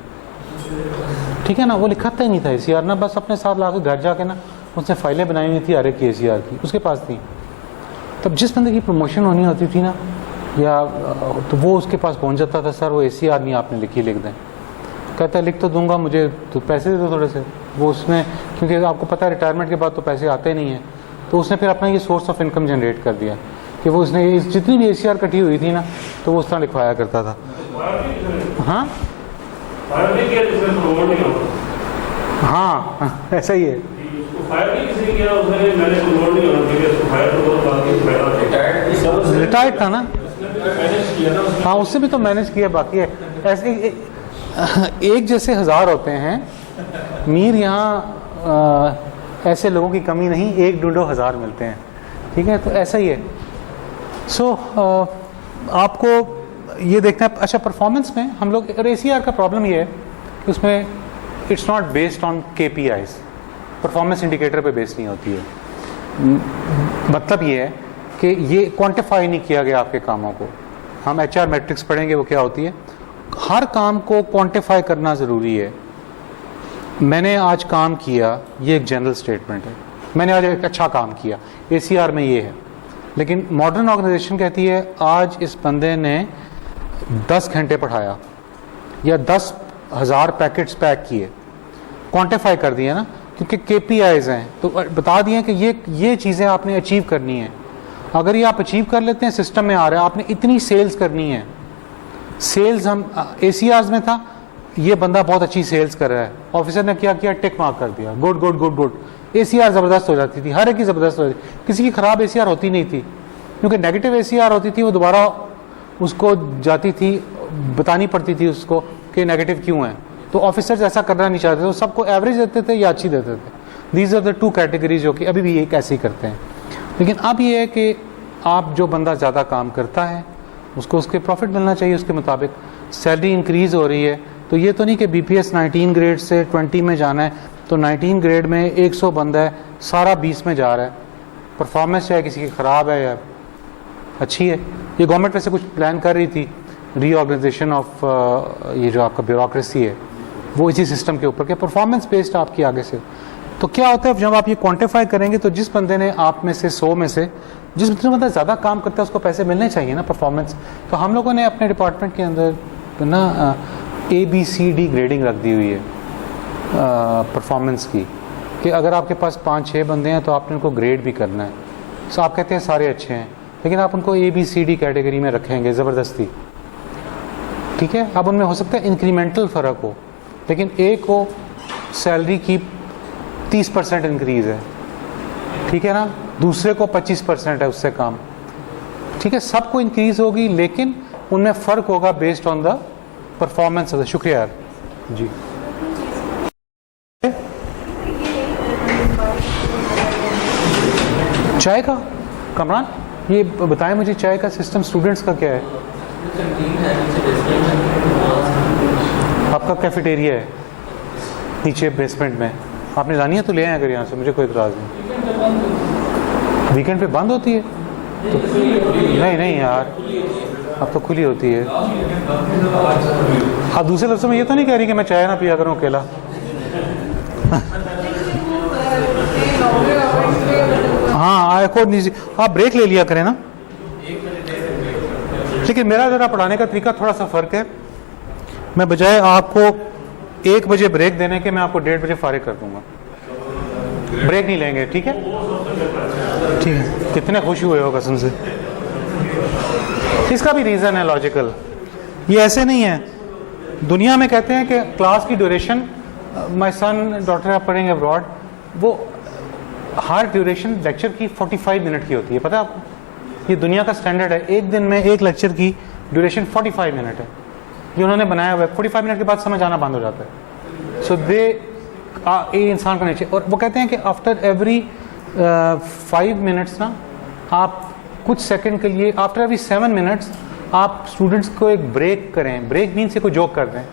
ठीक है ना, वो लिखाता ही नहीं था ACR ना, बस अपने साथ लाके घर जाके ना उसने फाइलें बनाई हुई थी हर एक की ACR की उसके पास थी। तब जिस बंदे की प्रमोशन होनी होती थी ना या तो वो उसके पास पहुंच जाता था, सर वो ACR नहीं आपने लिखी, लिख दें। कहता है लिख तो दूंगा, मुझे तो पैसे दे दो थोड़े से। वो उसने, क्योंकि आपको पता है रिटायरमेंट के बाद तो पैसे आते नहीं हैं, तो उसने फिर अपना ये सोर्स ऑफ इनकम जनरेट कर दिया कि वो उसने जितनी भी ACR कटी हुई थी ना तो वो उस तरह लिखवाया करता था। हाँ हाँ ऐसा ही है। रिटायर्ड था ना, हाँ उससे भी तो मैनेज किया। बाकी है ऐसे एक जैसे 1000 होते हैं मीर, यहाँ ऐसे लोगों की कमी नहीं, एक ढूंढो 1000 मिलते हैं, ठीक है, तो ऐसा ही है। सो आपको ये देखना है। अच्छा, परफॉर्मेंस में हम लोग, और ACR का प्रॉब्लम ये है कि उसमें it's not based on KPIs, performance indicator पे बेस्ड नहीं होती है। मतलब ये है कि ये क्वांटिफाई नहीं किया गया आपके कामों को। हम HR मैट्रिक्स पढ़ेंगे, वो क्या होती है, हर काम को क्वांटिफाई करना ज़रूरी है। मैंने आज काम किया, ये एक जनरल स्टेटमेंट है, मैंने आज एक अच्छा काम किया, ACR में ये है। लेकिन मॉडर्न ऑर्गेनाइजेशन कहती है आज इस बंदे ने 10 घंटे पढ़ाया या 10,000 पैकेट्स पैक किए, क्वांटिफाई कर दिया ना, क्योंकि KPIs हैं तो बता दिए कि ये चीज़ें आपने अचीव करनी है। अगर ये आप अचीव कर लेते हैं, सिस्टम में आ रहा है, आपने इतनी सेल्स करनी है। सेल्स हम ACRs में था, ये बंदा बहुत अच्छी सेल्स कर रहा है, ऑफिसर ने क्या किया, टिक मार्क कर दिया, good good good good. ACR ज़बरदस्त हो जाती थी, हर एक की ज़बरदस्त हो जाती थी, किसी की ख़राब ACR होती नहीं थी, क्योंकि नेगेटिव ACR होती थी वो दोबारा उसको जाती थी, बतानी पड़ती थी उसको कि नेगेटिव क्यों है। तो ऑफिसर्स ऐसा करना नहीं चाहते, तो सबको एवरेज देते थे या अच्छी देते थे। दीज आर द 2 कैटेगरीज जो कि अभी भी एक ऐसे ही करते हैं। लेकिन अब ये है कि आप जो बंदा ज़्यादा काम करता है उसको उसके प्रॉफिट मिलना चाहिए, उसके मुताबिक सैलरी इंक्रीज़ हो रही है। तो ये तो नहीं कि BPS 19 ग्रेड से 20 में जाना है तो 19 ग्रेड में 100 बंदा है, सारा 20 में जा रहा है। परफॉर्मेंस चाहे किसी की ख़राब है या अच्छी है। ये गवर्नमेंट वैसे कुछ प्लान कर रही थी, रीऑर्गेनाइजेशन ऑफ ये जो आपका ब्यूरोक्रेसी है वो इसी सिस्टम के ऊपर के परफॉर्मेंस बेस्ड आपकी आगे से। तो क्या होता है जब आप ये क्वांटिफाई करेंगे तो जिस बंदे ने आप में से 100 में से जिस बंदा ज़्यादा काम करता है उसको पैसे मिलने चाहिए ना, परफॉर्मेंस। तो हम लोगों ने अपने डिपार्टमेंट के अंदर ना ABCD ग्रेडिंग रख दी हुई है परफॉर्मेंस की, कि अगर आपके पास 5-6 बंदे हैं तो आपने उनको ग्रेड भी करना है। सो आप कहते हैं सारे अच्छे हैं, लेकिन आप उनको ABCD कैटेगरी में रखेंगे ज़बरदस्ती, ठीक है। अब उनमें हो सकता है इंक्रीमेंटल फ़र्क हो, लेकिन एक को सैलरी की 30% इंक्रीज़ है, ठीक है ना, दूसरे को 25% है उससे काम, ठीक है। सबको इंक्रीज़ होगी लेकिन उनमें फ़र्क होगा बेस्ड ऑन द परफॉर्मेंस। शुक्रिया यार जी। चाय का कमरान, ये बताएं मुझे, चाय का सिस्टम स्टूडेंट्स का क्या है? आपका कैफेटेरिया है नीचे बेसमेंट में, आपने लानी है तो ले आए अगर यहाँ से, मुझे कोई इतराज़ नहीं। वीकेंड पे बंद होती है तो नहीं नहीं यार, अब तो खुली होती है। हाँ, दूसरे लफ्ज़ों में ये तो नहीं कह रही कि मैं चाय ना पिया करूँ अकेला। हाँ, एक और नहीं, आप ब्रेक ले लिया करें ना। लेकिन मेरा ज़रा पढ़ाने का तरीका थोड़ा सा फ़र्क है। मैं बजाय आपको 1 बजे ब्रेक देने के, मैं आपको 1:30 बजे फारिग कर दूंगा। ब्रेक नहीं लेंगे, ठीक है? ठीक है। कितने खुश हुए हो कसम से। इसका भी रीज़न है लॉजिकल। ये ऐसे नहीं है, दुनिया में कहते हैं कि क्लास की ड्यूरेशन, माय सन डॉक्टर आप पढ़ेंगे अब्रॉड, वो हर ड्यूरेशन लेक्चर की 45 मिनट की होती है। पता है आपको? ये दुनिया का स्टैंडर्ड है। एक दिन में एक लेक्चर की ड्यूरेशन 45 मिनट है। ये उन्होंने बनाया हुआ है। 45 मिनट के बाद समझ आना बंद हो जाता है। सो ये इंसान का नेचर। और वो कहते हैं कि आफ्टर एवरी 5 मिनट्स ना, आप कुछ सेकंड के लिए, आफ्टर एवरी 7 मिनट्स आप स्टूडेंट्स को एक ब्रेक करें। ब्रेक मीन से कोई जोक कर दें,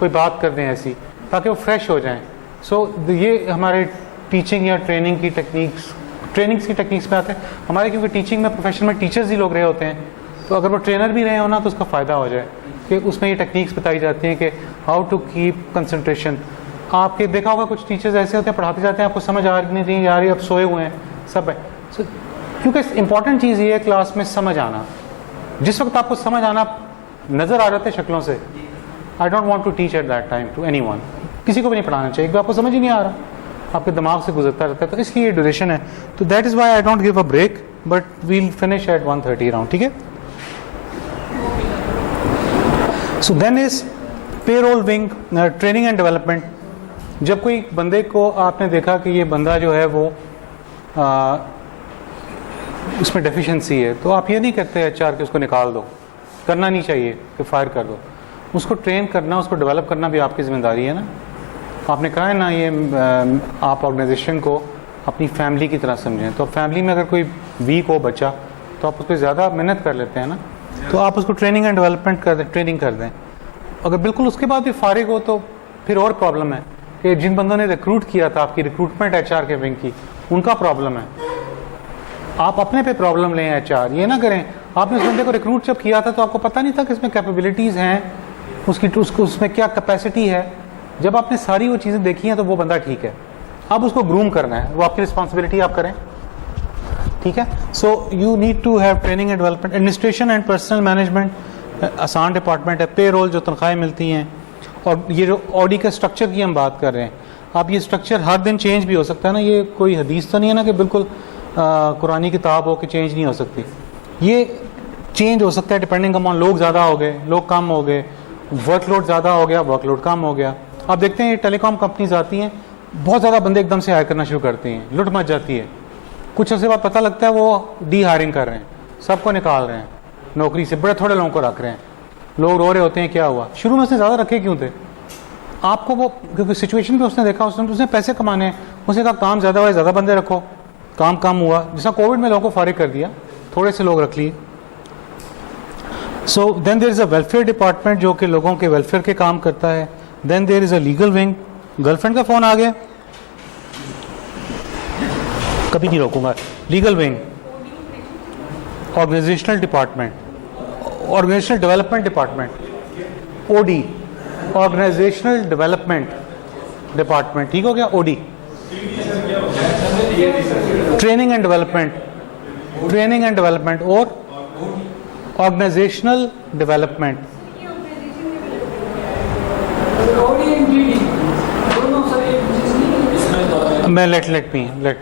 कोई बात कर दें ऐसी, ताकि वो फ्रेश हो जाएं। सो ये हमारे टीचिंग या ट्रेनिंग की टेक्निक्स की टेक्निक्स में आते हैं हमारे, क्योंकि टीचिंग में प्रोफेशन में टीचर्स ही लोग रहे होते हैं। तो अगर वो ट्रेनर भी रहे हो ना, तो उसका फ़ायदा हो जाए कि उसमें ये टेक्निक्स बताई जाती हैं कि हाउ टू कीप कंसंट्रेशन। आपके देखा होगा कुछ टीचर्स ऐसे होते हैं, पढ़ाते जाते हैं, आपको समझ आ नहीं आ रही, अब सोए हुए हैं सब है। So, क्योंकि इंपॉर्टेंट चीज़ ये है क्लास में समझ आना। जिस वक्त आपको समझ आना नज़र आ जाते शक्लों से, I don't want to teach at that time to anyone. किसी को भी नहीं पढ़ाना चाहिए, आपको समझ ही नहीं आ रहा, आपके दिमाग से गुजरता रहता है। तो इसलिए ड्यूरेशन है। तो that is why I don't give a break, but we'll finish at 1:30 around, ठीक है? So then is payroll wing, training and development. जब कोई बंदे को आपने देखा कि ये बंदा जो है वो उसमें डेफिशिएंसी है, तो आप ये नहीं कहते एचआर कि उसको निकाल दो, करना नहीं चाहिए कि फायर कर दो। उसको ट्रेन करना, उसको डेवलप करना भी आपकी जिम्मेदारी है ना। आपने कहा है ना, ये आप ऑर्गेनाइजेशन को अपनी फैमिली की तरह समझें। तो फैमिली में अगर कोई वीक हो बच्चा, तो आप उस पर ज़्यादा मेहनत कर लेते हैं ना, तो आप उसको ट्रेनिंग एंड डेवलपमेंट कर दें, ट्रेनिंग कर दें। अगर बिल्कुल उसके बाद भी फारिग हो, तो फिर और प्रॉब्लम है कि जिन बंदों ने रिक्रूट किया था, आपकी रिक्रूटमेंट एचआर के विंग की, उनका प्रॉब्लम है। आप अपने पे प्रॉब्लम लें एचआर, ये ना करें। आपने उस बंदे को रिक्रूट जब किया था तो आपको पता नहीं था कि इसमें कैपेबिलिटीज़ हैं, उसमें क्या कैपेसिटी है। जब आपने सारी वो चीज़ें देखी हैं तो वो बंदा ठीक है। अब उसको ग्रूम करना है, वो आपकी रिस्पॉन्सिबिलिटी आप करें, ठीक है? So you need to have training and development. Administration and personal management आसान डिपार्टमेंट है। पे रोल जो तनख्वाहें मिलती हैं, और ये जो ऑडी का स्ट्रक्चर की हम बात कर रहे हैं, अब ये स्ट्रक्चर हर दिन चेंज भी हो सकता है ना। ये कोई हदीस तो नहीं है ना कि बिल्कुल कुरानी किताब हो कि चेंज नहीं हो सकती। ये चेंज हो सकता है डिपेंडिंग अपॉन लोग ज़्यादा हो गए, लोग कम हो गए, वर्कलोड ज़्यादा हो गया, वर्कलोड कम हो गया। आप देखते हैं ये टेलीकॉम कंपनीज आती हैं, बहुत ज़्यादा बंदे एकदम से हायर करना शुरू करती हैं, लुट मच जाती है। कुछ अर्से बाद पता लगता है वो डी हायरिंग कर रहे हैं, सबको निकाल रहे हैं नौकरी से, बड़े थोड़े लोगों को रख रहे हैं। लोग रो रहे होते हैं क्या हुआ, शुरू में उसने ज़्यादा रखे क्यों थे? आपको वो क्योंकि सिचुएशन पे उसने देखा, उसने पैसे कमाने हैं, उसने कहा काम ज़्यादा हुआ, ज़्यादा बंदे रखो, काम कम हुआ। जैसा कोविड में लोगों को फारिग कर दिया, थोड़े से लोग रख लिए। So then there is a welfare department जो कि लोगों के वेलफेयर के काम करता है। Then there is a legal wing. Girlfriend का फ़ोन आ गया, कभी नहीं रोकूंगा। Legal wing, organisational department, organisational development department, OD, organisational development department, ठीक हो गया? OD, training and development, training and development, और ऑर्गेनाइजेशनल डेवलपमेंट। मैं लेट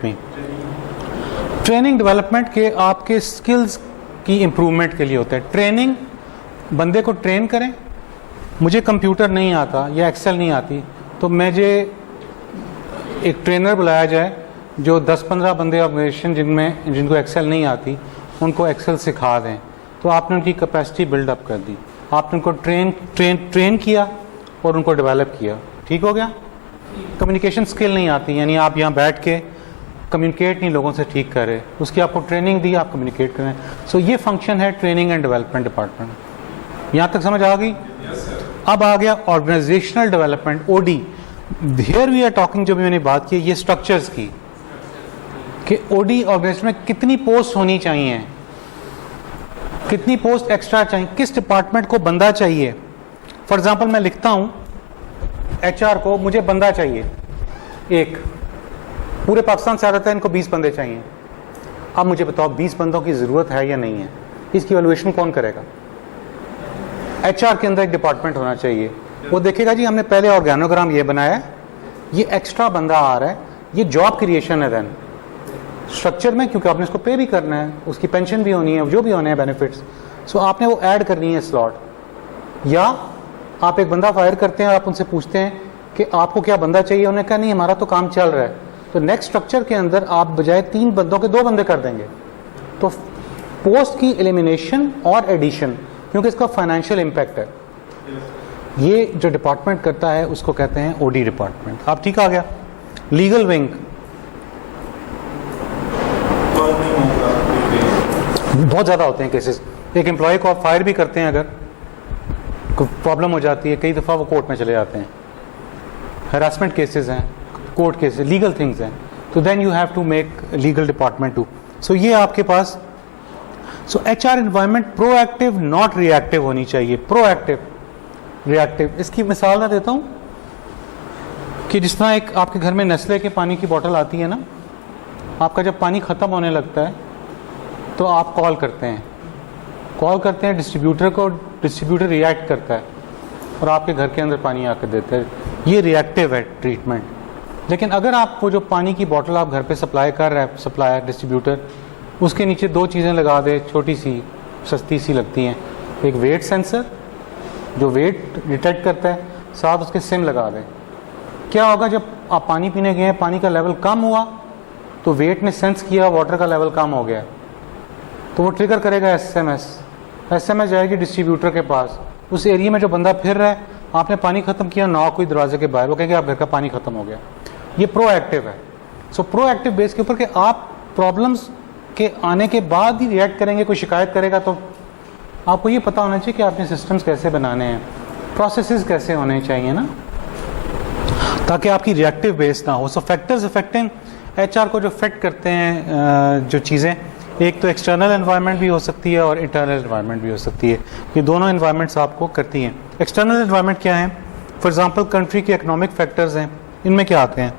मी ट्रेनिंग डेवलपमेंट के आपके स्किल्स की इम्प्रूवमेंट के लिए होता है। ट्रेनिंग, बंदे को ट्रेन करें। मुझे कंप्यूटर नहीं आता या एक्सेल नहीं आती, तो मुझे एक ट्रेनर बुलाया जाए जो 10-15 बंदे ऑर्गेनाइजेशन जिनको एक्सेल नहीं आती, उनको एक्सेल सिखा दें। तो आपने उनकी कैपेसिटी बिल्डअप कर दी, आपने उनको ट्रेन किया और उनको डेवलप किया, ठीक हो गया? कम्युनिकेशन स्किल नहीं आती, यानी आप यहाँ बैठ के कम्युनिकेट नहीं लोगों से ठीक कर रहे, उसकी आपको ट्रेनिंग दी, आप कम्युनिकेट करें। सो ये फंक्शन है ट्रेनिंग एंड डेवलपमेंट डिपार्टमेंट। यहाँ तक समझ आ गई? अब आ गया organisational development, OD. Here we are talking, जो भी मैंने बात की ये स्ट्रक्चर्स की, कि ओडी ऑर्गेनाइजेशन में कितनी पोस्ट होनी चाहिए, कितनी पोस्ट एक्स्ट्रा चाहिए, किस डिपार्टमेंट को बंदा चाहिए। फॉर एग्जांपल मैं लिखता हूं एचआर को, मुझे बंदा चाहिए एक, पूरे पाकिस्तान से आ रहा है, इनको 20 बंदे चाहिए। अब मुझे बताओ 20 बंदों की जरूरत है या नहीं है, इसकी वैल्यूएशन कौन करेगा? एचआर के अंदर एक डिपार्टमेंट होना चाहिए, वो देखेगा जी हमने पहले ऑर्गेनोग्राम ये बनाया है, ये एक्स्ट्रा बंदा आ रहा है, ये जॉब क्रिएशन है देन स्ट्रक्चर में, क्योंकि आपने उसको पे भी करना है, उसकी पेंशन भी होनी है, जो भी होने हैं बेनिफिट्स, सो आपने वो ऐड करनी है स्लॉट। या आप एक बंदा फायर करते हैं, आप उनसे पूछते हैं कि आपको क्या बंदा चाहिए, उन्होंने कहा नहीं हमारा तो काम चल रहा है, तो नेक्स्ट स्ट्रक्चर के अंदर आप बजाय 3 बंदों के 2 बंदे कर देंगे। तो पोस्ट की एलिमिनेशन और एडिशन, क्योंकि इसका फाइनेंशियल इम्पैक्ट है, ये जो डिपार्टमेंट करता है उसको कहते हैं ओडी डिपार्टमेंट। आप ठीक आ गया। लीगल विंग, बहुत ज़्यादा होते हैं केसेस, एक एम्प्लॉय को आप फायर भी करते हैं, अगर कोई प्रॉब्लम हो जाती है, कई दफ़ा वो कोर्ट में चले जाते हैं, हरासमेंट केसेस हैं, कोर्ट केसेस, लीगल थिंग्स हैं, तो then you have to make legal department to. So ये आपके पास, so HR environment proactive not reactive होनी चाहिए। प्रोएक्टिव, रिएक्टिव, इसकी मिसाल मैं देता हूँ कि जिस तरह एक आपके घर में नेस्ले के पानी की बोतल आती है ना, आपका जब पानी ख़त्म होने लगता है तो आप कॉल करते हैं डिस्ट्रीब्यूटर को, डिस्ट्रीब्यूटर रिएक्ट करता है और आपके घर के अंदर पानी आकर देता है, ये रिएक्टिव है ट्रीटमेंट। लेकिन अगर आप वो जो पानी की बोतल आप घर पे सप्लाई कर रहा है सप्लायर डिस्ट्रीब्यूटर, उसके नीचे 2 चीज़ें लगा दे, छोटी सी सस्ती सी लगती हैं, एक वेट सेंसर जो वेट डिटेक्ट करता है, साथ उसके सिम लगा दें, क्या होगा जब आप पानी पीने गए, पानी का लेवल कम हुआ तो वेट ने सेंस किया वाटर का लेवल कम हो गया, तो वो ट्रिगर करेगा एसएमएस जाएगी डिस्ट्रीब्यूटर के पास, उस एरिया में जो बंदा फिर रहा है, आपने पानी ख़त्म किया ना कोई दरवाजे के बाहर, वो कहेंगे आप घर का पानी ख़त्म हो गया। ये प्रोएक्टिव है। सो प्रोएक्टिव बेस के ऊपर कि आप प्रॉब्लम्स के आने के बाद ही रिएक्ट करेंगे, कोई शिकायत करेगा तो आपको ये पता होना चाहिए कि आपने सिस्टम्स कैसे बनाने हैं, प्रोसेसेस कैसे होने चाहिए ना, ताकि आपकी रिएक्टिव बेस ना हो। सो फैक्टर्स अफेक्टिंग एचआर को जो अफेक्ट करते हैं जो चीज़ें, एक तो एक्सटर्नल एनवायरनमेंट भी हो सकती है और इंटरनल एनवायरनमेंट भी हो सकती है, ये दोनों एनवायरनमेंट्स आपको करती हैं। एक्सटर्नल एनवायरनमेंट क्या है? फॉर एग्जांपल कंट्री के इकोनॉमिक फैक्टर्स हैं, इनमें क्या आते हैं?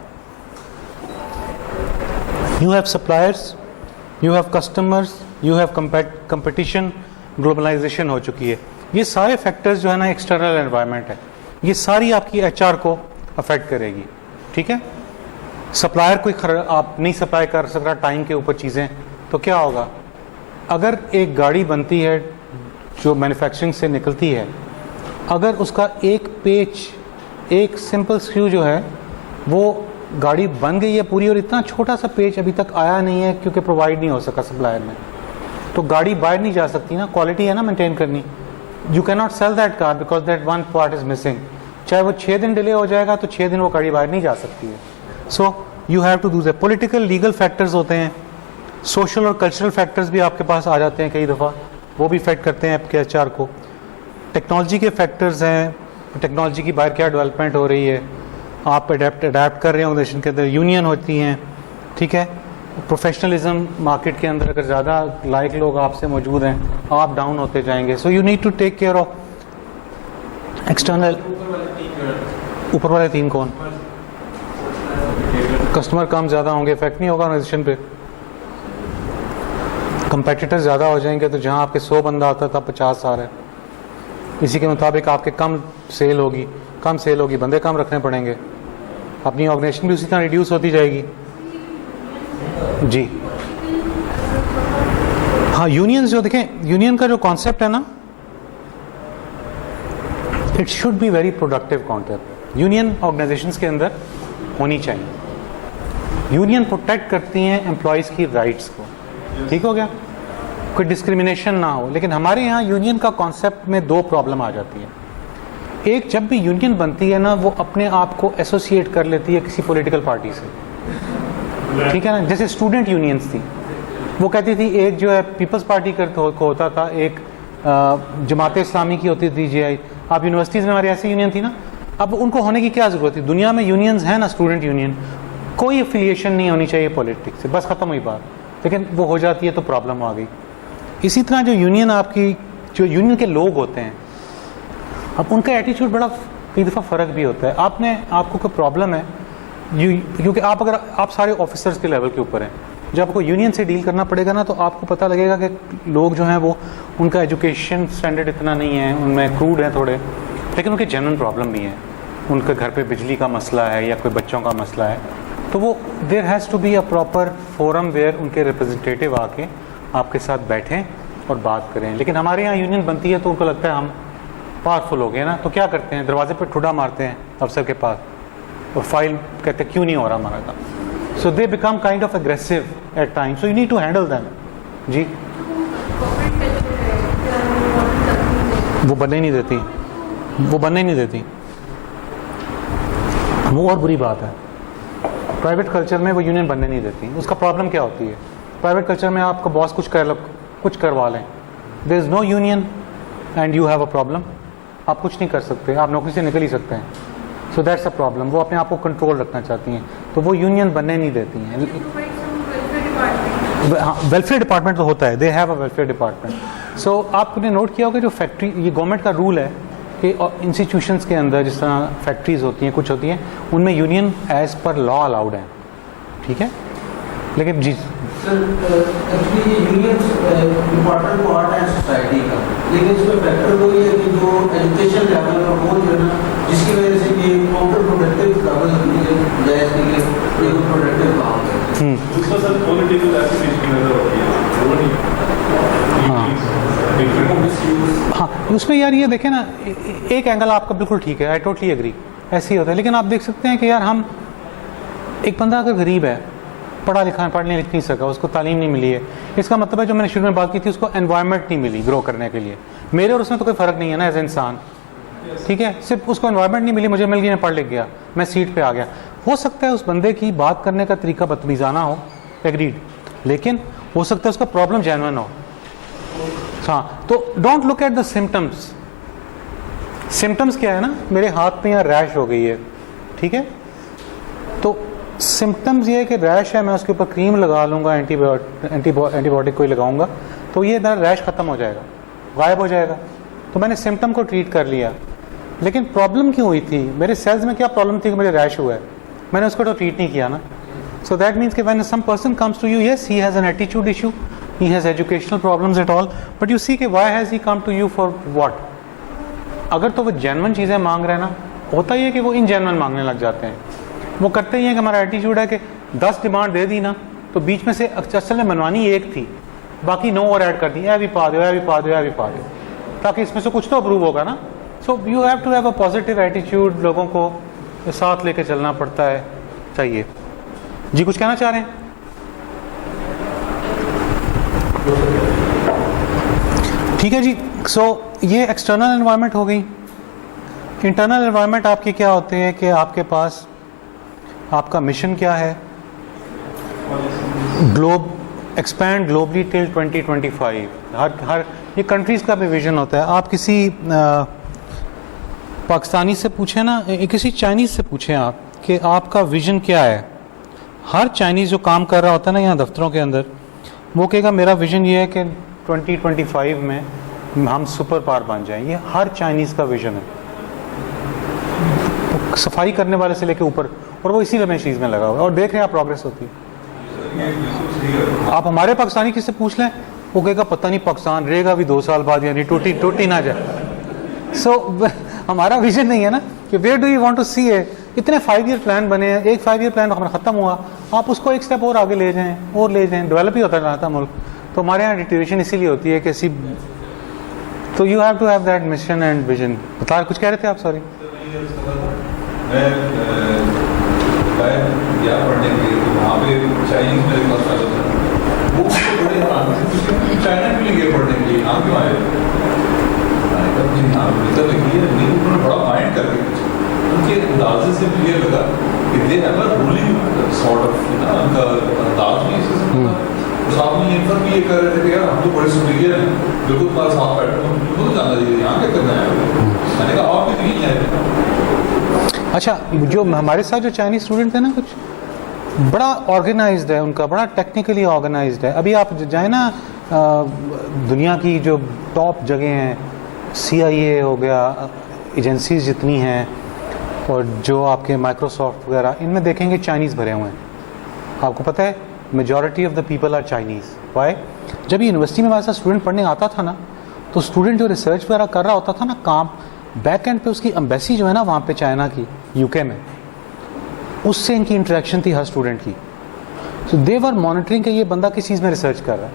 You have suppliers, you have customers, you have competition, globalisation हो चुकी है, ये सारे फैक्टर्स जो है ना एक्सटर्नल एनवायरनमेंट है, ये सारी आपकी एचआर को अफेक्ट करेगी। ठीक है, सप्लायर कोई आप नहीं सप्लाई कर सकता टाइम के ऊपर चीज़ें, तो क्या होगा? अगर एक गाड़ी बनती है जो मैन्युफैक्चरिंग से निकलती है, अगर उसका एक पेच, एक सिंपल स्क्रू जो है वो गाड़ी बन गई है पूरी और इतना छोटा सा पेच अभी तक आया नहीं है क्योंकि प्रोवाइड नहीं हो सका सप्लायर में, तो गाड़ी बाहर नहीं जा सकती ना, क्वालिटी है ना मेंटेन करनी। You can not sell that car because that one part is missing. चाहे वो 6 दिन डिले हो जाएगा तो 6 दिन वो गाड़ी बाहर नहीं जा सकती है। So you have to do that. Political legal factors होते हैं, सोशल और कल्चरल फैक्टर्स भी आपके पास आ जाते हैं कई दफ़ा, वो भी इफेक्ट करते हैं आपके एचआर को। टेक्नोलॉजी के फैक्टर्स हैं, टेक्नोलॉजी की बाहर क्या डेवलपमेंट हो रही है, आप अडेप्ट कर रहे हैं ऑर्गेनाइजेशन के अंदर, यूनियन होती हैं। ठीक है, प्रोफेशनलिज्म मार्केट के अंदर अगर ज़्यादा लायक लोग आपसे मौजूद हैं, आप डाउन होते जाएंगे। So you need to take care of external. ऊपर वाले 3 कौन? कस्टमर कम ज़्यादा होंगे, इफेक्ट नहीं होगा ऑर्गेनाइजेशन पे। कंपेटिटर्स ज़्यादा हो जाएंगे तो जहाँ आपके 100 बंदा आता था 50 आ रहा है, इसी के मुताबिक आपके कम सेल होगी, बंदे कम रखने पड़ेंगे, अपनी ऑर्गेनाइजेशन भी उसी तरह रिड्यूस होती जाएगी। जी हाँ, यूनियंस जो देखें, यूनियन का जो कॉन्सेप्ट है ना, it should be very productive concept. Union organisations के अंदर होनी चाहिए। यूनियन प्रोटेक्ट करती हैं एम्प्लॉयज़ की राइट्स को, ठीक हो गया, कोई डिस्क्रिमिनेशन ना हो। लेकिन हमारे यहाँ यूनियन का कॉन्सेप्ट में 2 प्रॉब्लम आ जाती है। एक, जब भी यूनियन बनती है ना, वो अपने आप को एसोसिएट कर लेती है किसी पॉलिटिकल पार्टी से, ठीक है ना। जैसे स्टूडेंट यूनियंस थी, वो कहती थी, एक जो है पीपल्स पार्टी को होता था, एक जमात इस्लामी की होती थी, जीआई। आप यूनिवर्सिटीज़ में हमारी ऐसी यूनियन थी ना, अब उनको होने की क्या ज़रूरत है? दुनिया में यूनियंस हैं ना, स्टूडेंट यूनियन, कोई एफिलिएशन नहीं होनी चाहिए पॉलिटिक्स से, बस ख़त्म हुई बात। लेकिन वो हो जाती है तो प्रॉब्लम आ गई। इसी तरह जो यूनियन आपकी, जो यूनियन के लोग होते हैं, अब उनका एटीट्यूड बड़ा कई दफ़ा फ़र्क भी होता है। आपको कोई प्रॉब्लम है, क्योंकि अगर आप सारे ऑफिसर्स के लेवल के ऊपर हैं, जब आपको यूनियन से डील करना पड़ेगा ना, तो आपको पता लगेगा कि लोग जो हैं वो, उनका एजुकेशन स्टैंडर्ड इतना नहीं है, उनमें क्रूड है थोड़े, लेकिन उनके जेन्युइन प्रॉब्लम भी हैं। उनके घर पे बिजली का मसला है या कोई बच्चों का मसला है, तो वो there has to be a proper forum where उनके रिप्रेजेंटेटिव आके आपके साथ बैठें और बात करें। लेकिन हमारे यहाँ यूनियन बनती है तो उनको लगता है हम पावरफुल हो गए ना, तो क्या करते हैं, दरवाजे पर ठुडा मारते हैं अफसर के पास और फाइल कहते हैं क्यों नहीं हो रहा हमारा काम। So they become kind of aggressive at time, so you need to handle them. जी, वो बनने ही नहीं देती, वो बनने ही नहीं देती, वो और बुरी बात है। प्राइवेट कल्चर में वो यूनियन बनने नहीं देती। उसका प्रॉब्लम क्या होती है, प्राइवेट कल्चर में आपका बॉस कुछ करवा लें, there is no union and you have a problem, आप कुछ नहीं कर सकते, आप नौकरी से निकल ही सकते हैं। So that's a problem. वो अपने आप को कंट्रोल रखना चाहती हैं, तो वो यूनियन बनने नहीं देती हैं। हाँ, वेलफेयर डिपार्टमेंट तो होता है, they have a welfare department. So आपने नोट किया होगा जो फैक्ट्री, ये गवर्नमेंट का रूल है कि इंस्टीट्यूशंस के अंदर जिस तरह फैक्ट्रीज होती हैं, कुछ होती हैं, उनमें union as per law allowed है, ठीक है। लेकिन जी सर, एक्चुअली ये यूनियन इम्पोर्टेंट पार्ट है सोसाइटी का, लेकिन इसमें फैक्टर वही है कि जो एजुकेशन लेवल है वो जो है ना, जिसकी वजह से ये काउंटर प्रोडक्टिव लेवल जायज़ नहीं है, ये प्रोडक्टिव काम है। उसका सर पॉलिटिकल एफिलिएशन की नजर होती है, वो नहीं। हाँ, उसमें यार ये देखें ना, एक एंगल आपका बिल्कुल ठीक है, आई टोटली एग्री, ऐसे ही होता है। लेकिन आप देख सकते हैं कि यार हम, एक बंदा अगर गरीब है, पढ़ने लिख नहीं सका, उसको तालीम नहीं मिली है, इसका मतलब है जो मैंने शुरू में बात की थी, उसको एनवायरनमेंट नहीं मिली ग्रो करने के लिए। मेरे और उसमें तो कोई फ़र्क नहीं है ना एज इंसान, ठीक है। सिर्फ उसको एनवायरनमेंट नहीं मिली, मुझे मिल गई, मैं पढ़ लिख गया, मैं सीट पे आ गया। हो सकता है उस बंदे की बात करने का तरीका बदतमीज़ाना हो, एग्रीड, लेकिन हो सकता है उसका प्रॉब्लम जेन्युइन हो। हाँ, तो don't look at the symptoms. Symptoms क्या है ना, मेरे हाथ पे यहाँ रैश हो गई है, ठीक है, तो सिम्टम्स ये है कि रैश है, मैं उसके ऊपर क्रीम लगा लूँगा, एंटीबायोटिक कोई लगाऊंगा, तो ये रैश ख़त्म हो जाएगा, गायब हो जाएगा। तो मैंने सिम्टम को ट्रीट कर लिया, लेकिन प्रॉब्लम क्यों हुई थी, मेरे सेल्स में क्या प्रॉब्लम थी कि मुझे रैश हुआ है, मैंने उसको तो ट्रीट नहीं किया ना। सो दैट मीन्स कि when some person comes to you, yes he has an attitude issue, he has educational problems at all, but you see कि why has he come to you for what? अगर तो वो genuine चीज़ें मांग रहे हैं ना, होता ही है कि वो इनजेन्युइन मांगने लग जाते हैं। वो करते ही हैं कि हमारा एटीट्यूड है कि 10 डिमांड दे दी ना, तो बीच में से असल में मनवानी एक थी, बाकी 9 और ऐड कर दी, ये भी पा दो, ये भी पा दो, ये भी पा दो, ताकि इसमें से कुछ तो अप्रूव होगा ना। So you have to have a positive attitude, लोगों को साथ लेके चलना पड़ता है, चाहिए। जी, कुछ कहना चाह रहे हैं? ठीक है जी। सो ये एक्सटर्नल एनवायरनमेंट हो गई। इंटरनल एनवायरनमेंट आपके क्या होते हैं कि आपके पास आपका मिशन क्या है, एक्सपैंड ग्लोबली टिल 2025। हर ये कंट्रीज़ का भी विजन होता है। आप किसी पाकिस्तानी से पूछें ना, किसी चाइनीज़ से पूछें आप कि आपका विजन क्या है, हर चाइनीज़ जो काम कर रहा होता है ना यहाँ दफ्तरों के अंदर, वो कहेगा मेरा विजन ये है कि 2025 में हम सुपर पावर बन जाएं। ये हर चाइनीज़ का विजन है, सफाई करने वाले से लेके ऊपर, और वो इसी में चीज़ में लगा हुआ है, और देख रहे हैं आप प्रोग्रेस होती है। आप हमारे पाकिस्तानी किससे पूछ लें, वो कहेगा पता नहीं पाकिस्तान रहेगा भी 2 साल बाद, यानी टूटी ना जाए। सो हमारा विजन नहीं है ना कि where do you want to see है। इतने 5 ईयर प्लान बने हैं, एक 5 ईयर प्लान हमारा ख़त्म हुआ, आप उसको एक स्टेप और आगे ले जाएं, और ले जाएं, डेवलप ही होता रहता मुल्क। तो हमारे यहाँ डिटेरेशन इसीलिए होती है कि ऐसी, तो you have to have that mission and vision. बता कुछ कह रहे थे आप? सॉरी, मैं गया पढ़ने के लिए, तो वहाँ पे चाइनीज मेरे पास आ जाता है, वो बड़े आराम से पूछे चाइना के लिए गए पढ़ने के लिए, यहाँ क्यों आए? जी हाँ, बेहतर लगी है, नहीं उन्होंने बड़ा माइंड करके पूछा, उनके अंदाजे से मुझे ये लगा कि दे have a ruling sort of, उनका अंदाज भी इससे पता। साहब ने इन्फर भी ये कर रहे थे कि यार हम तो बड़े सुपीरियर हैं, बिल्कुल तुम्हारे साथ बैठे, तुमको तो जानना चाहिए यहाँ क्या करना है। मैंने कहा आप भी नहीं आए, अच्छा, जो हमारे साथ जो चाइनीज स्टूडेंट थे ना, कुछ बड़ा ऑर्गेनाइज्ड है उनका, बड़ा टेक्निकली ऑर्गेनाइज्ड है। अभी आप जाए ना दुनिया की जो टॉप जगह हैं, CIA हो गया, एजेंसीज जितनी हैं, और जो आपके माइक्रोसॉफ्ट वगैरह, इनमें देखेंगे चाइनीज़ भरे हुए हैं। आपको पता है majority of the people are Chinese. Why? जब ये यूनिवर्सिटी में हमारे साथ स्टूडेंट पढ़ने आता था ना, तो स्टूडेंट जो रिसर्च वगैरह कर रहा होता था ना काम, बैक एंड पे उसकी एम्बेसी जो है ना वहाँ पे चाइना की, UK में, उससे इनकी इंटरेक्शन थी हर स्टूडेंट की। सो दे वर मॉनिटरिंग कि ये बंदा किस चीज़ में रिसर्च कर रहा है।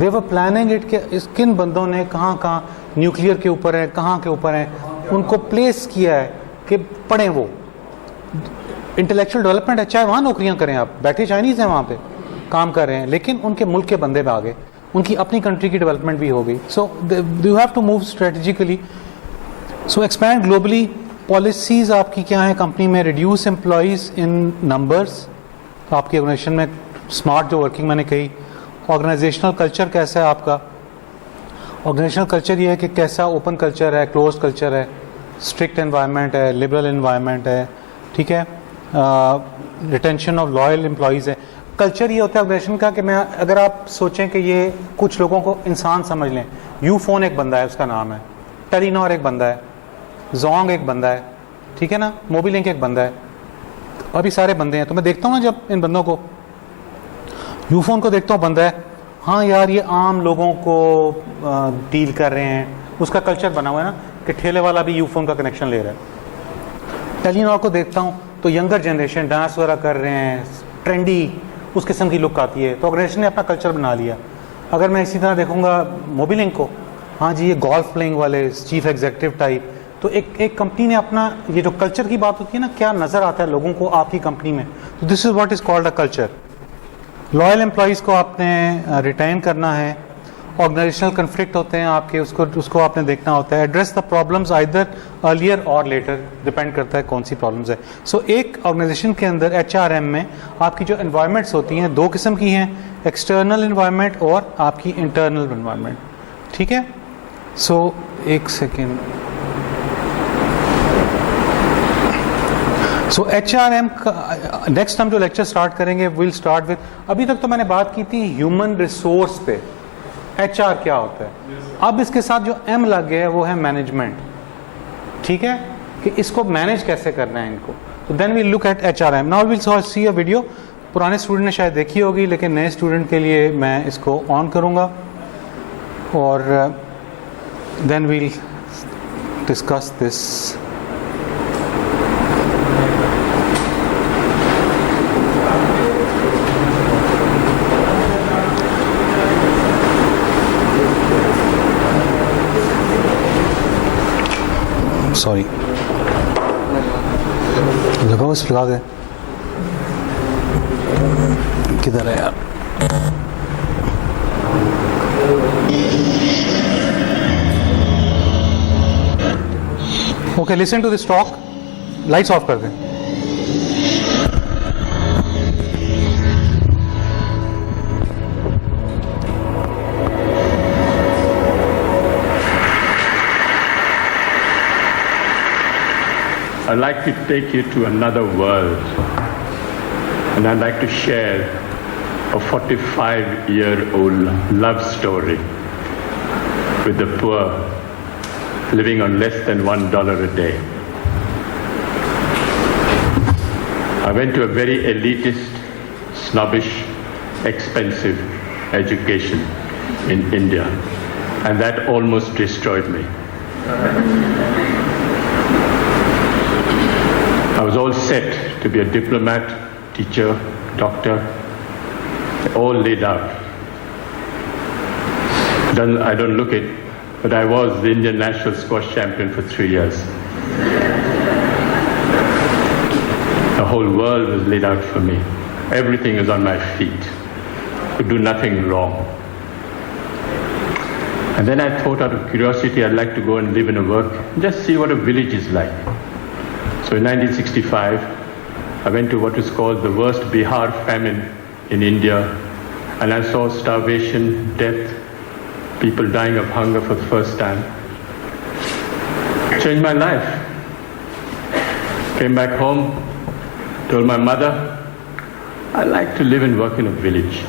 दे वर प्लानिंग इट कि इस किन बंदों ने कहाँ कहाँ न्यूक्लियर के ऊपर है, कहाँ के ऊपर है, उनको प्लेस किया है कि पढ़ें। वो इंटेलेक्चुअल डेवलपमेंट है, चाहे वहाँ नौकरियाँ करें, आप बैठे चाइनीज़ हैं वहाँ पे काम कर रहे हैं, लेकिन उनके मुल्क के बंदे में आ गए, उनकी अपनी कंट्री की डेवलपमेंट भी हो गई। So you have to move strategically. So expand globally. Policies आपकी क्या है कंपनी में? रिड्यूस एम्प्लॉयज़ इन नंबर्स, आपकी ऑर्गेनाइजेशन में स्मार्ट जो वर्किंग मैंने कही। ऑर्गेनाइजेशनल कल्चर कैसा है आपका? ऑर्गेनाइजेशनल कल्चर ये है कि कैसा ओपन कल्चर है, क्लोज कल्चर है, स्ट्रिक्ट एनवायरनमेंट है, लिबरल एनवायरनमेंट है, ठीक है, रिटेंशन ऑफ लॉयल एम्प्लॉयज़ है। कल्चर ये होता है ऑर्गेनाइजेशन का कि मैं, अगर आप सोचें कि ये कुछ लोगों को इंसान समझ लें, यूफोन एक बंदा है, उसका नाम है, टेलीनॉर एक बंदा है, जोंग एक बंदा है, ठीक है ना, मोबिलिंक एक बंदा है, अभी सारे बंदे हैं। तो मैं देखता हूँ ना, जब इन बंदों को, यूफोन को देखता हूँ बंदा है, हाँ यार ये आम लोगों को डील कर रहे हैं, उसका कल्चर बना हुआ है ना कि ठेले वाला भी यूफोन का कनेक्शन ले रहा है। टेलीनॉर को देखता हूँ तो यंगर जनरेशन डांस वगैरह कर रहे हैं, ट्रेंडी उस किस्म की लुक आती है, तो ऑर्गेनाइजेशन ने अपना कल्चर बना लिया। अगर मैं इसी तरह देखूंगा मोबिलिंक को, हाँ जी ये गोल्फ प्लेइंग वाले चीफ एग्जीक्यूटिव टाइप, तो एक कंपनी ने अपना, ये जो कल्चर की बात होती है ना, क्या नज़र आता है लोगों को आपकी कंपनी में, तो this is what is called a culture. Loyal employees को आपने रिटेन करना है। ऑर्गेनाइजेशनल कन्फ्लिक्ट होते हैं आपके, उसको आपने देखना होता है। Address the problems either earlier और लेटर, डिपेंड करता है कौन सी प्रॉब्लम्स है। सो एक ऑर्गेनाइजेशन के अंदर HRM में आपकी जो एनवायरनमेंट्स होती हैं दो किस्म की हैं, एक्सटर्नल एनवायरनमेंट और आपकी इंटरनल एनवायरनमेंट, ठीक है। सो एक सेकेंड। सो HRM का नेक्स्ट हम जो लेक्चर स्टार्ट करेंगे, विल स्टार्ट विद, अभी तक तो मैंने बात की थी ह्यूमन रिसोर्स पे, HR क्या होता है। अब इसके साथ जो M लग गया है वो है मैनेजमेंट, ठीक है, कि इसको मैनेज कैसे करना है इनको। तो then we look at HRM। Now will see a video, पुराने स्टूडेंट ने शायद देखी होगी, लेकिन नए स्टूडेंट के लिए मैं इसको ऑन करूँगा और then we'll discuss this. Sorry, लगाओ इस लगा दे, किधर है यार? Okay, listen to this talk. Lights off कर दें। I'd like to take you to another world, and I'd like to share a 45-year-old love story with the poor living on less than $1 a day. I went to a very elitist, snobbish, expensive education in India, and that almost destroyed me. I was all set to be a diplomat, teacher, doctor, all laid out. I don't look it, but I was the Indian national squash champion for 3 years. The whole world was laid out for me. Everything is on my feet. Could do nothing wrong. And then I thought, out of curiosity, I'd like to go and live and work, just see what a village is like. So in 1965, I went to what was called the worst Bihar famine in India, and I saw starvation, death, people dying of hunger for the first time. It changed my life. Came back home, told my mother, I like to live and work in a village.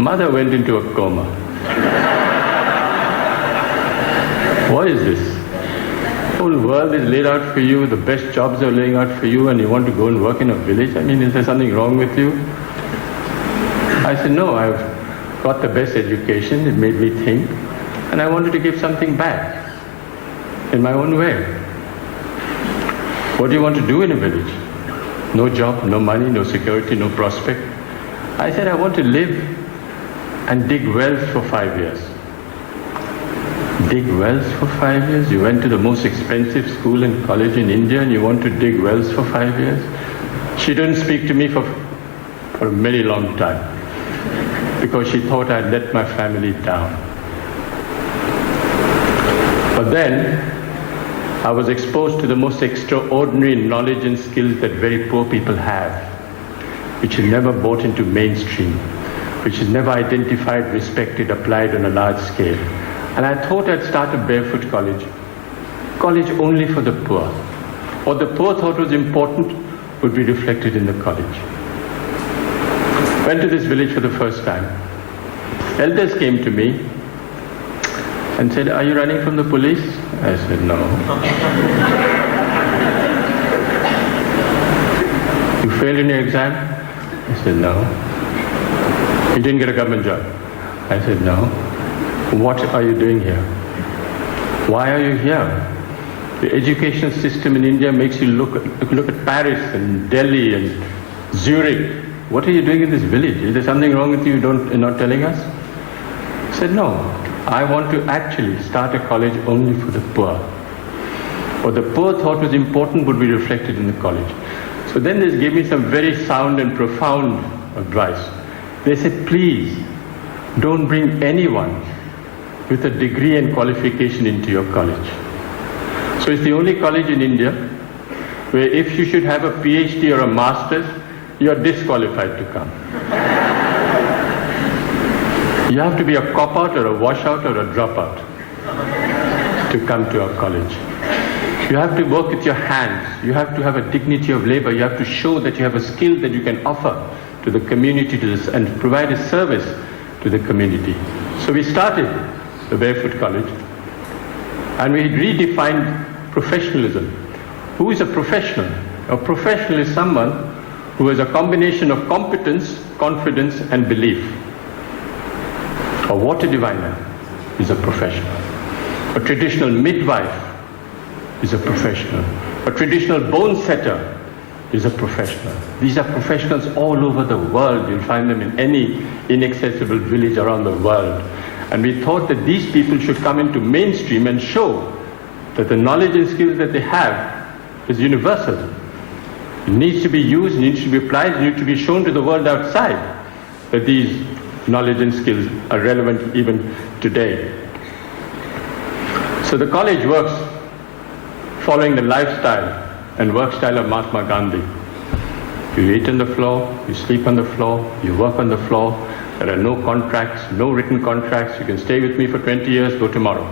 Mother went into a coma. What is this? The whole world is laid out for you, the best jobs are laying out for you, and you want to go and work in a village? I mean, is there something wrong with you? I said, no, I've got the best education, it made me think, and I wanted to give something back in my own way. What do you want to do in a village? No job, no money, no security, no prospect. I said, I want to live and dig wells for 5 years. Dig wells for 5 years? You went to the most expensive school and college in India and you want to dig wells for 5 years? She didn't speak to me for a very long time because she thought I'd let my family down. But then I was exposed to the most extraordinary knowledge and skills that very poor people have, which is never brought into mainstream, which is never identified, respected, applied on a large scale. And I thought I'd start a barefoot college only for the poor. What the poor thought was important would be reflected in the college. Went to this village for the first time. Elders came to me and said, are you running from the police? I said, no. You failed in your exam? I said, no. You didn't get a government job? I said, no. What are you doing here? Why are you here? The educational system in India makes you look at Paris and Delhi and Zurich. What are you doing in this village? Is there something wrong with you you're not telling us? I said, no. I want to actually start a college only for the poor. What the poor thought was important would be reflected in the college. So then they gave me some very sound and profound advice. They said, please, don't bring anyone with a degree and qualification into your college. So it's the only college in India where if you should have a PhD or a master's, you are disqualified to come. You have to be a cop-out or a washout or a dropout to come to our college. You have to work with your hands. You have to have a dignity of labor. You have to show that you have a skill that you can offer to the community and provide a service to the community. So we started the Barefoot College and we redefined professionalism. Who is a professional? A professional is someone who has a combination of competence, confidence and belief. A water diviner is a professional. A traditional midwife is a professional. A traditional bone setter is a professional. These are professionals all over the world. You'll find them in any inaccessible village around the world. And we thought that these people should come into mainstream and show that the knowledge and skills that they have is universal. It needs to be used, needs to be applied, needs to be shown to the world outside that these knowledge and skills are relevant even today. So the college works following the lifestyle and work style of Mahatma Gandhi. You eat on the floor, you sleep on the floor, you work on the floor. There are no contracts, no written contracts. You can stay with me for 20 years, go tomorrow.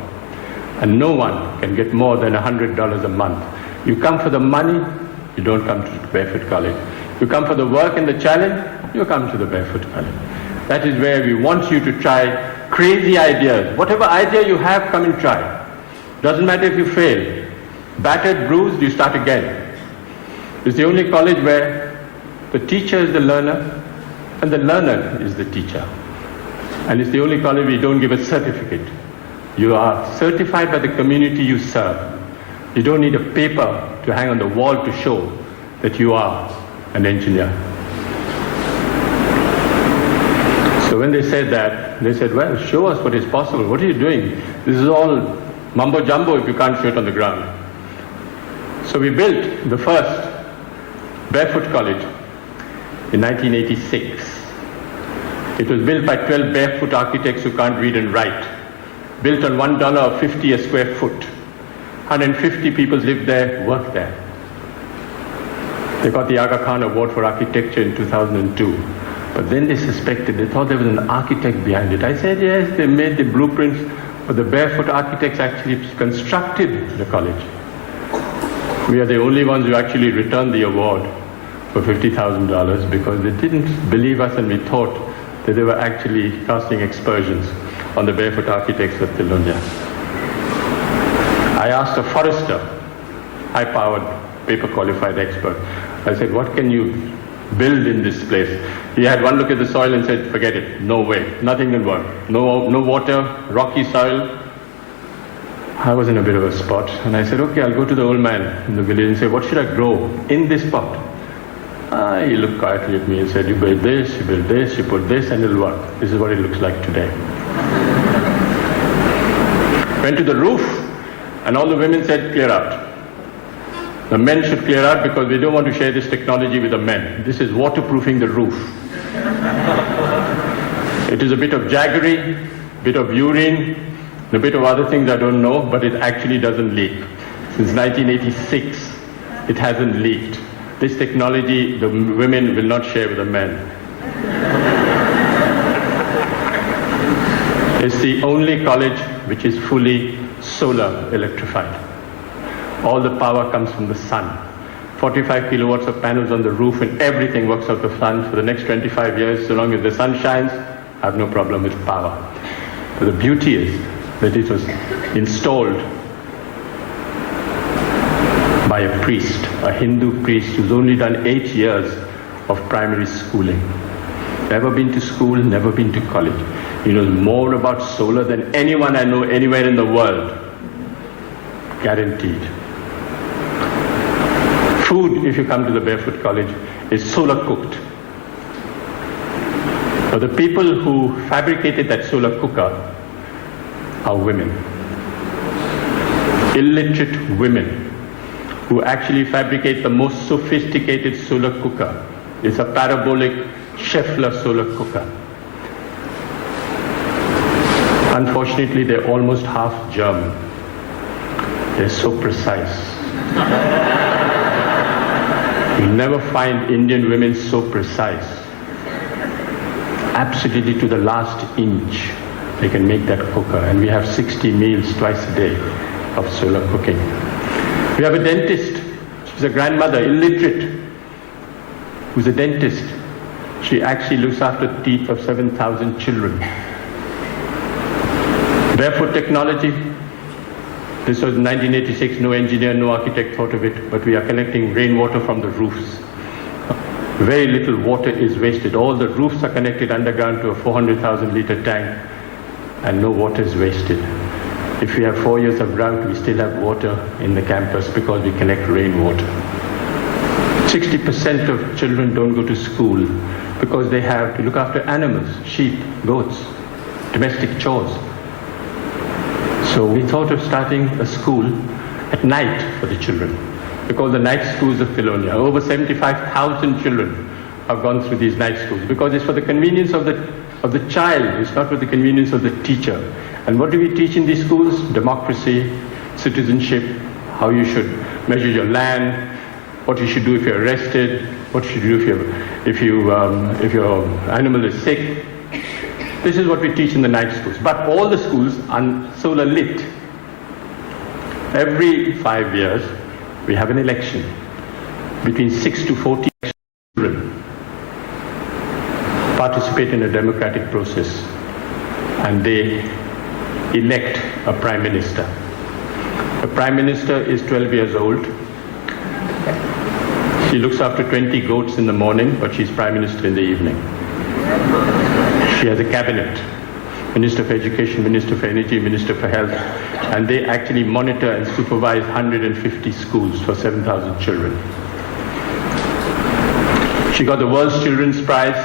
And no one can get more than $100 a month. You come for the money, you don't come to the Barefoot College. You come for the work and the challenge, you come to the Barefoot College. That is where we want you to try crazy ideas. Whatever idea you have, come and try. Doesn't matter if you fail. Battered, bruised, you start again. It's the only college where the teacher is the learner and the learner is the teacher. And it's the only college where you don't give a certificate. You are certified by the community you serve. You don't need a paper to hang on the wall to show that you are an engineer. So when they said that, they said, well, show us what is possible. What are you doing? This is all mumbo jumbo if you can't show it on the ground. So we built the first Barefoot College in 1986. It was built by 12 barefoot architects who can't read and write. Built on $1.50 a square foot. 150 people lived there, worked there. They got the Aga Khan Award for Architecture in 2002. But then they suspected, they thought there was an architect behind it. I said, yes, they made the blueprints, but the barefoot architects actually constructed the college. We are the only ones who actually returned the award for $50,000 because they didn't believe us and we thought that they were actually casting aspersions on the barefoot architects of Tilonia. I asked a forester, high-powered, paper-qualified expert. I said, what can you build in this place? He had one look at the soil and said, forget it, no way, nothing will work. No water, rocky soil. I was in a bit of a spot, and I said, okay, I'll go to the old man in the village and say, what should I grow in this pot? He looked quietly at me and said, you build this, you put this, and it'll work. This is what it looks like today. Went to the roof, and all the women said, clear out. The men should clear out because we don't want to share this technology with the men. This is waterproofing the roof. It is a bit of jaggery, bit of urine, and a bit of other things I don't know, but it actually doesn't leak. Since 1986, it hasn't leaked. This technology, the women will not share with the men. It's the only college which is fully solar electrified. All the power comes from the sun. 45 kilowatts of panels on the roof and everything works out the sun for the next 25 years. So long as the sun shines, I have no problem with power. But the beauty is that it was installed by a priest, a Hindu priest who's only done 8 years of primary schooling. Never been to school, never been to college. He knows more about solar than anyone I know anywhere in the world. Guaranteed. Food, if you come to the Barefoot College, is solar cooked. But the people who fabricated that solar cooker are women. Illiterate women who actually fabricate the most sophisticated solar cooker. It's a parabolic Schaeffler solar cooker. Unfortunately, they're almost half German. They're so precise. You'll never find Indian women so precise. Absolutely to the last inch, they can make that cooker. And we have 60 meals twice a day of solar cooking. We have a dentist. She's a grandmother, illiterate, who's a dentist. She actually looks after the teeth of 7,000 children. Barefoot technology. This was 1986, no engineer, no architect thought of it, but we are collecting rainwater from the roofs. Very little water is wasted. All the roofs are connected underground to a 400,000 liter tank, and no water is wasted. If we have 4 years of drought, we still have water in the campus because we collect rainwater. 60% of children don't go to school because they have to look after animals, sheep, goats, domestic chores. So we thought of starting a school at night for the children. We call the night schools of Tilonia. Over 75,000 children have gone through these night schools because it's for the convenience of the child. It's not for the convenience of the teacher. And what do we teach in these schools? Democracy, citizenship, how you should measure your land, what you should do if you're arrested, what you should do if your animal is sick. This is what we teach in the night schools. But all the schools are solar lit. Every 5 years, we have an election. Between 6 to 40 children participate in a democratic process, and they elect a prime minister. The prime minister is 12 years old. She looks after 20 goats in the morning, but she's prime minister in the evening. She has a cabinet, Minister for Education, Minister for Energy, Minister for Health, and they actually monitor and supervise 150 schools for 7,000 children. She got the World's Children's Prize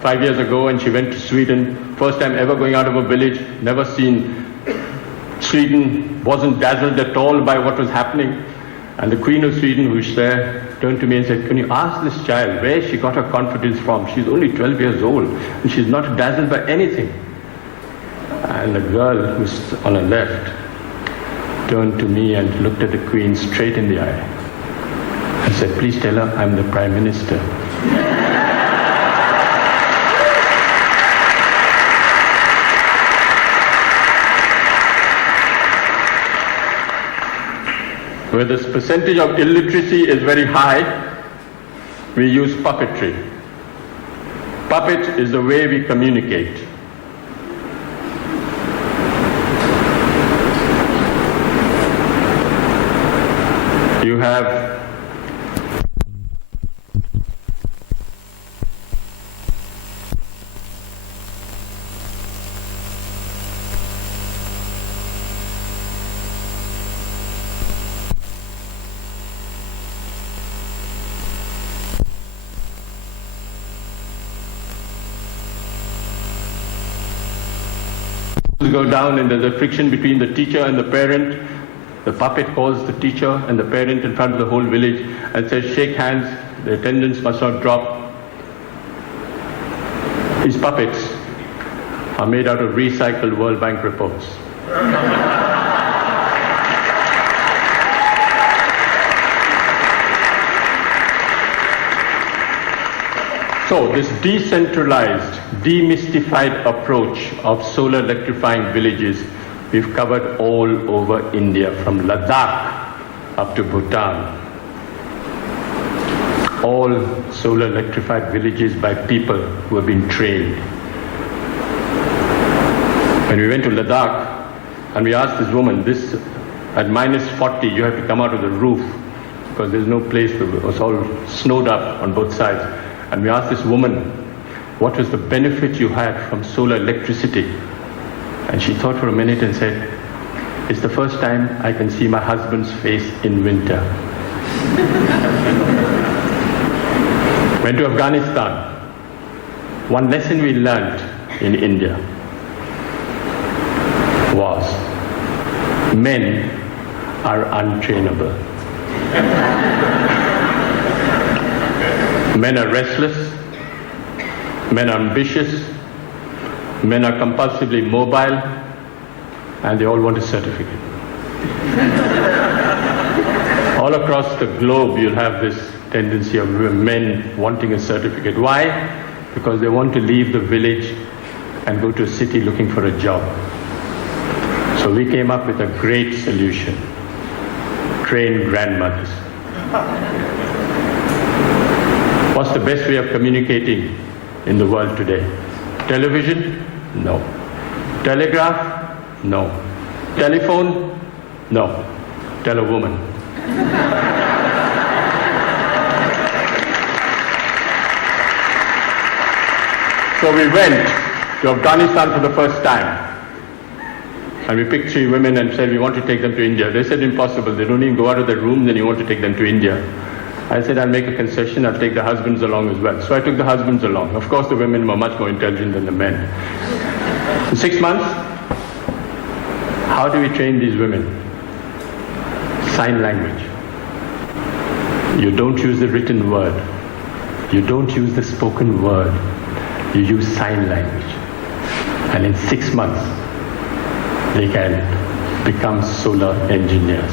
5 years ago, and she went to Sweden. First time ever going out of a village, never seen Sweden, wasn't dazzled at all by what was happening. And the Queen of Sweden, who's there, turned to me and said, can you ask this child where she got her confidence from? She's only 12 years old, and she's not dazzled by anything. And the girl who's on her left turned to me and looked at the Queen straight in the eye and said, please tell her I'm the Prime Minister. Where this percentage of illiteracy is very high, we use puppetry. Puppet is the way we communicate. You have go down and there's a friction between the teacher and the parent. The puppet calls the teacher and the parent in front of the whole village and says, shake hands, the attendance must not drop. These puppets are made out of recycled World Bank reports. So this decentralized, demystified approach of solar electrifying villages, we've covered all over India, from Ladakh up to Bhutan. All solar electrified villages by people who have been trained. When we went to Ladakh and we asked this woman, this at minus 40 you have to come out of the roof because there's no place, it was all snowed up on both sides. And we asked this woman, what was the benefit you had from solar electricity? And she thought for a minute and said, it's the first time I can see my husband's face in winter. Went to Afghanistan. One lesson we learned in India was men are untrainable. Men are restless, men are ambitious, men are compulsively mobile, and they all want a certificate. All across the globe you'll have this tendency of men wanting a certificate. Why? Because they want to leave the village and go to a city looking for a job. So we came up with a great solution. Train grandmothers. What's the best way of communicating in the world today? Television? No. Telegraph? No. Telephone? No. Tell a woman. So we went to Afghanistan for the first time. And we picked 3 women and said, we want to take them to India. They said, impossible. They don't even go out of their room, then you want to take them to India. I said, I'll make a concession, I'll take the husbands along as well. So I took the husbands along. Of course, the women were much more intelligent than the men. In 6 months, how do we train these women? Sign language. You don't use the written word. You don't use the spoken word. You use sign language. And in 6 months, they can become solar engineers.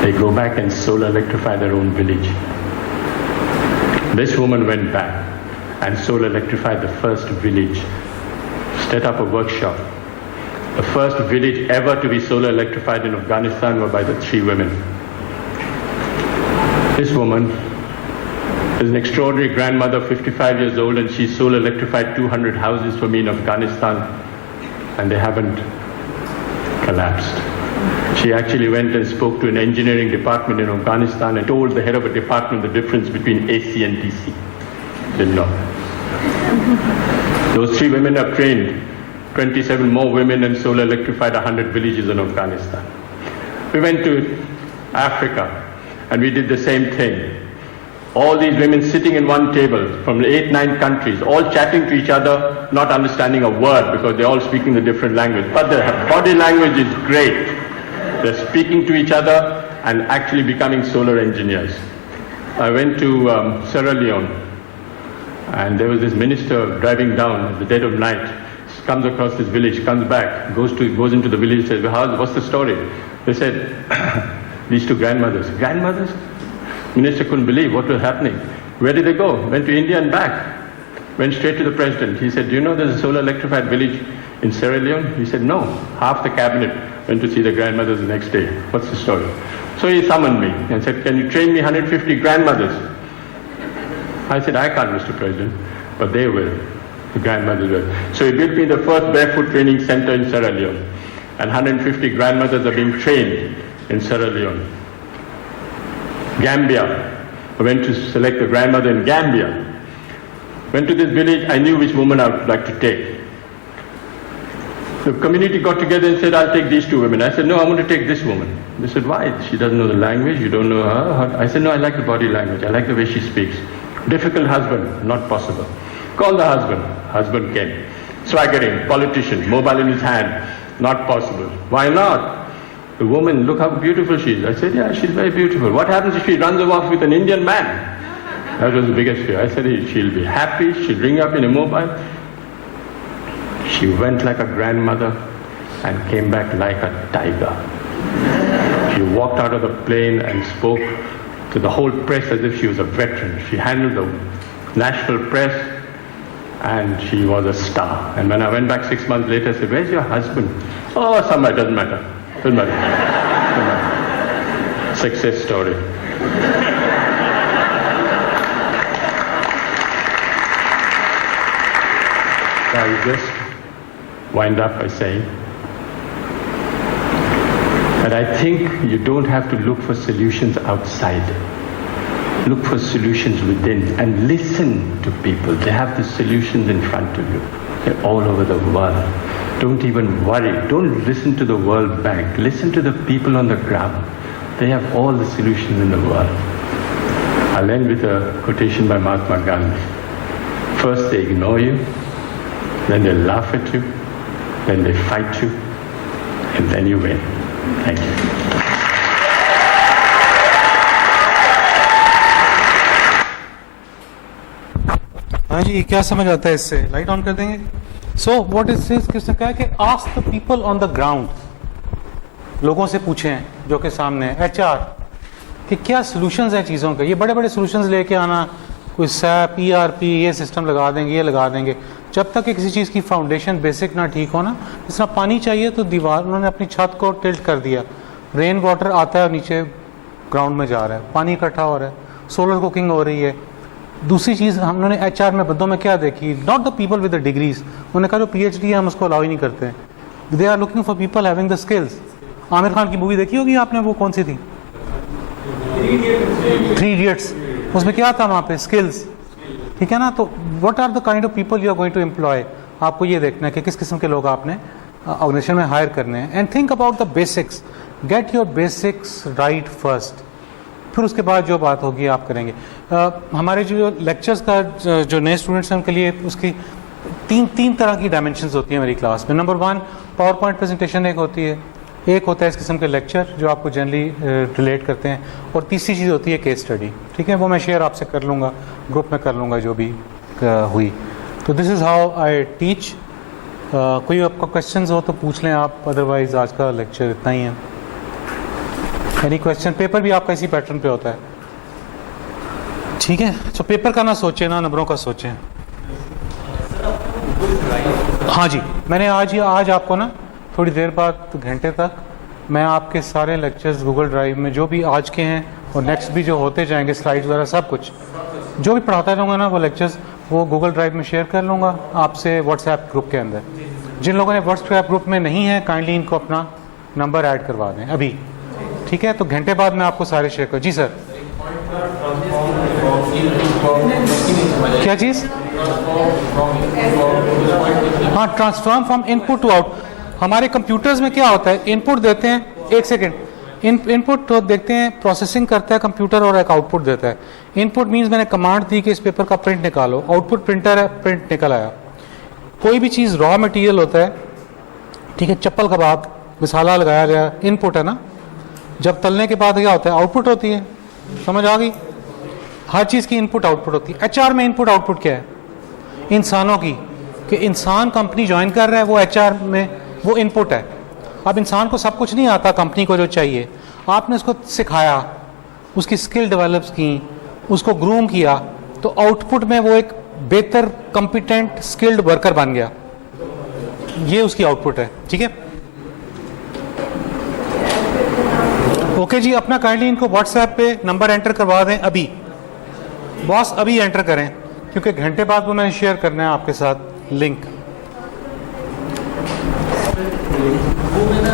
They go back and solar electrify their own village. This woman went back and solar electrified the first village, set up a workshop. The first village ever to be solar electrified in Afghanistan were by the 3 women. This woman is an extraordinary grandmother, 55 years old, and she solar electrified 200 houses for me in Afghanistan, and they haven't collapsed. She actually went and spoke to an engineering department in Afghanistan and told the head of a department the difference between AC and DC. Didn't know. Those 3 women have trained 27 more women and solar electrified 100 villages in Afghanistan. We went to Africa and we did the same thing. All these women sitting in one table from 8, 9 countries, all chatting to each other, not understanding a word because they're all speaking a different language. But their body language is great. They're speaking to each other and actually becoming solar engineers. I went to Sierra Leone, and there was this minister driving down at the dead of night, comes across this village, comes back, goes into the village, says, well, what's the story? They said, these 2 grandmothers. Grandmothers? Minister couldn't believe what was happening. Where did they go? Went to India and back. Went straight to the president. He said, do you know there's a solar electrified village in Sierra Leone? He said, no. Half the cabinet went to see the grandmothers the next day. What's the story? So he summoned me and said, can you train me 150 grandmothers? I said, I can't, Mr. President, but they will. The grandmothers will. So he built me the first barefoot training center in Sierra Leone. And 150 grandmothers are being trained in Sierra Leone. Gambia. I went to select a grandmother in Gambia. Went to this village, I knew which woman I would like to take. The community got together and said, I'll take these two women. I said, no, I want to take this woman. They said, why? She doesn't know the language, you don't know her. I said, no, I like the body language, I like the way she speaks. Difficult husband, not possible. Call the husband. Husband came. Swaggering, politician, mobile in his hand, not possible. Why not? The woman, look how beautiful she is. I said, yeah, she's very beautiful. What happens if she runs off with an Indian man? That was the biggest fear. I said, she'll be happy, she'll ring up in a mobile. She went like a grandmother and came back like a tiger. She walked out of the plane and spoke to the whole press as if she was a veteran. She handled the national press and she was a star. And when I went back 6 months later, I said, where's your husband? Oh, somebody, doesn't matter. Doesn't matter. Doesn't matter. Success story. I will just wind up by saying that I think you don't have to look for solutions outside. Look for solutions within and listen to people. They have the solutions in front of you. They're all over the world. Don't even worry. Don't listen to the World Bank. Listen to the people on the ground. They have all the solutions in the world. I'll end with a quotation by Mahatma Gandhi. First they ignore you, then they laugh at you, then they fight you, and then you win. Thank you. हाँ जी, क्या समझ आता है इससे? Light on कर देंगे. So what is this? किसने कहा कि ask the people on the ground. लोगों से पूछें जो कि सामने है, HR, कि क्या सॉल्यूशंस हैं चीज़ों के. ये बड़े बड़े सॉल्यूशंस लेके आना, कोई SAP, ERP, ये सिस्टम लगा देंगे, ये लगा देंगे, जब तक कि किसी चीज़ की फाउंडेशन बेसिक ना ठीक हो ना. जिस तरह पानी चाहिए तो दीवार, उन्होंने अपनी छत को टिल्ट कर दिया, रेन वाटर आता है और नीचे ग्राउंड में जा रहा है, पानी इकट्ठा हो रहा है, सोलर कुकिंग हो रही है. दूसरी चीज़ हमने HR में बंदों में क्या देखी, not the people with the degrees. उन्होंने कहा जो PhD है हम उसको अलाउ ही नहीं करते हैं. They are looking for people having the skills. Aamir Khan की मूवी देखी होगी आपने, वो कौन सी थी? 3 Idiots. उसमें क्या था वहाँ पे? स्किल्स. ठीक है ना. तो what are the kind of people you are going to employ. आपको ये देखना है कि किस किस्म के लोग आपने ऑर्गेनाइजेशन में हायर करने हैं. And think about the basics. Get your basics right first. फिर उसके बाद जो बात होगी आप करेंगे. हमारे जो लेक्चर्स का जो नए स्टूडेंट्स हैं उनके लिए उसकी तीन तरह की डायमेंशंस होती हैं मेरी क्लास में. नंबर 1 पावर पॉइंट प्रेजेंटेशन एक होती है, एक होता है इस किस्म के लेक्चर जो आपको जनरली रिलेट करते हैं, और तीसरी चीज़ होती है केस स्टडी. ठीक है, वो मैं शेयर आपसे कर लूँगा, ग्रुप में कर लूँगा जो भी हुई. तो this is how I teach. कोई आपका क्वेश्चंस हो तो पूछ लें आप, अदरवाइज आज का लेक्चर इतना ही है. Any question? पेपर भी आपका इसी पैटर्न पे होता है. ठीक है, तो पेपर का ना सोचें, ना नंबरों का सोचें. हाँ जी, मैंने आज आपको ना थोड़ी देर बाद घंटे तक मैं आपके सारे लेक्चर्स गूगल ड्राइव में जो भी आज के हैं और नेक्स्ट भी जो होते जाएंगे, स्लाइड्स वगैरह सब कुछ जो भी पढ़ाता रहूँगा ना, वो लेक्चर्स वो गूगल ड्राइव में शेयर कर लूँगा आपसे व्हाट्सएप ग्रुप के अंदर. जिन लोगों ने व्हाट्सएप ग्रुप में नहीं है, काइंडली इनको अपना नंबर ऐड करवा दें अभी. ठीक है, तो घंटे बाद मैं आपको सारे शेयर करूँ. जी सर. क्या चीज़? हाँ, transform from input to out. हमारे कंप्यूटर्स में क्या होता है, इनपुट देते हैं, एक सेकेंड, इनपुट तो देखते हैं, प्रोसेसिंग करता है कंप्यूटर और एक आउटपुट देता है. इनपुट मीन्स मैंने कमांड दी कि इस पेपर का प्रिंट निकालो, आउटपुट प्रिंटर है, प्रिंट निकल आया. कोई भी चीज़ रॉ मटेरियल होता है. ठीक है, चप्पल कबाब मसाला लगाया गया, इनपुट है ना. जब तलने के बाद क्या होता है, आउटपुट होती है. समझ आ गई? हर चीज़ की इनपुट आउटपुट होती है. HR में इनपुट आउटपुट क्या है? इंसानों की, कि इंसान कंपनी ज्वाइन कर रहा है, वो HR में वो इनपुट है. अब इंसान को सब कुछ नहीं आता, कंपनी को जो चाहिए आपने उसको सिखाया, उसकी स्किल डेवलप की, उसको ग्रूम किया, तो आउटपुट में वो एक बेहतर कॉम्पिटेंट स्किल्ड वर्कर बन गया. ये उसकी आउटपुट है. ठीक है, ओके. ओके जी, अपना काइंडली इनको व्हाट्सएप पे नंबर एंटर करवा दें अभी, बॉस अभी एंटर करें, क्योंकि घंटे बाद उन्होंने शेयर करना है आपके साथ लिंक। वो मैंने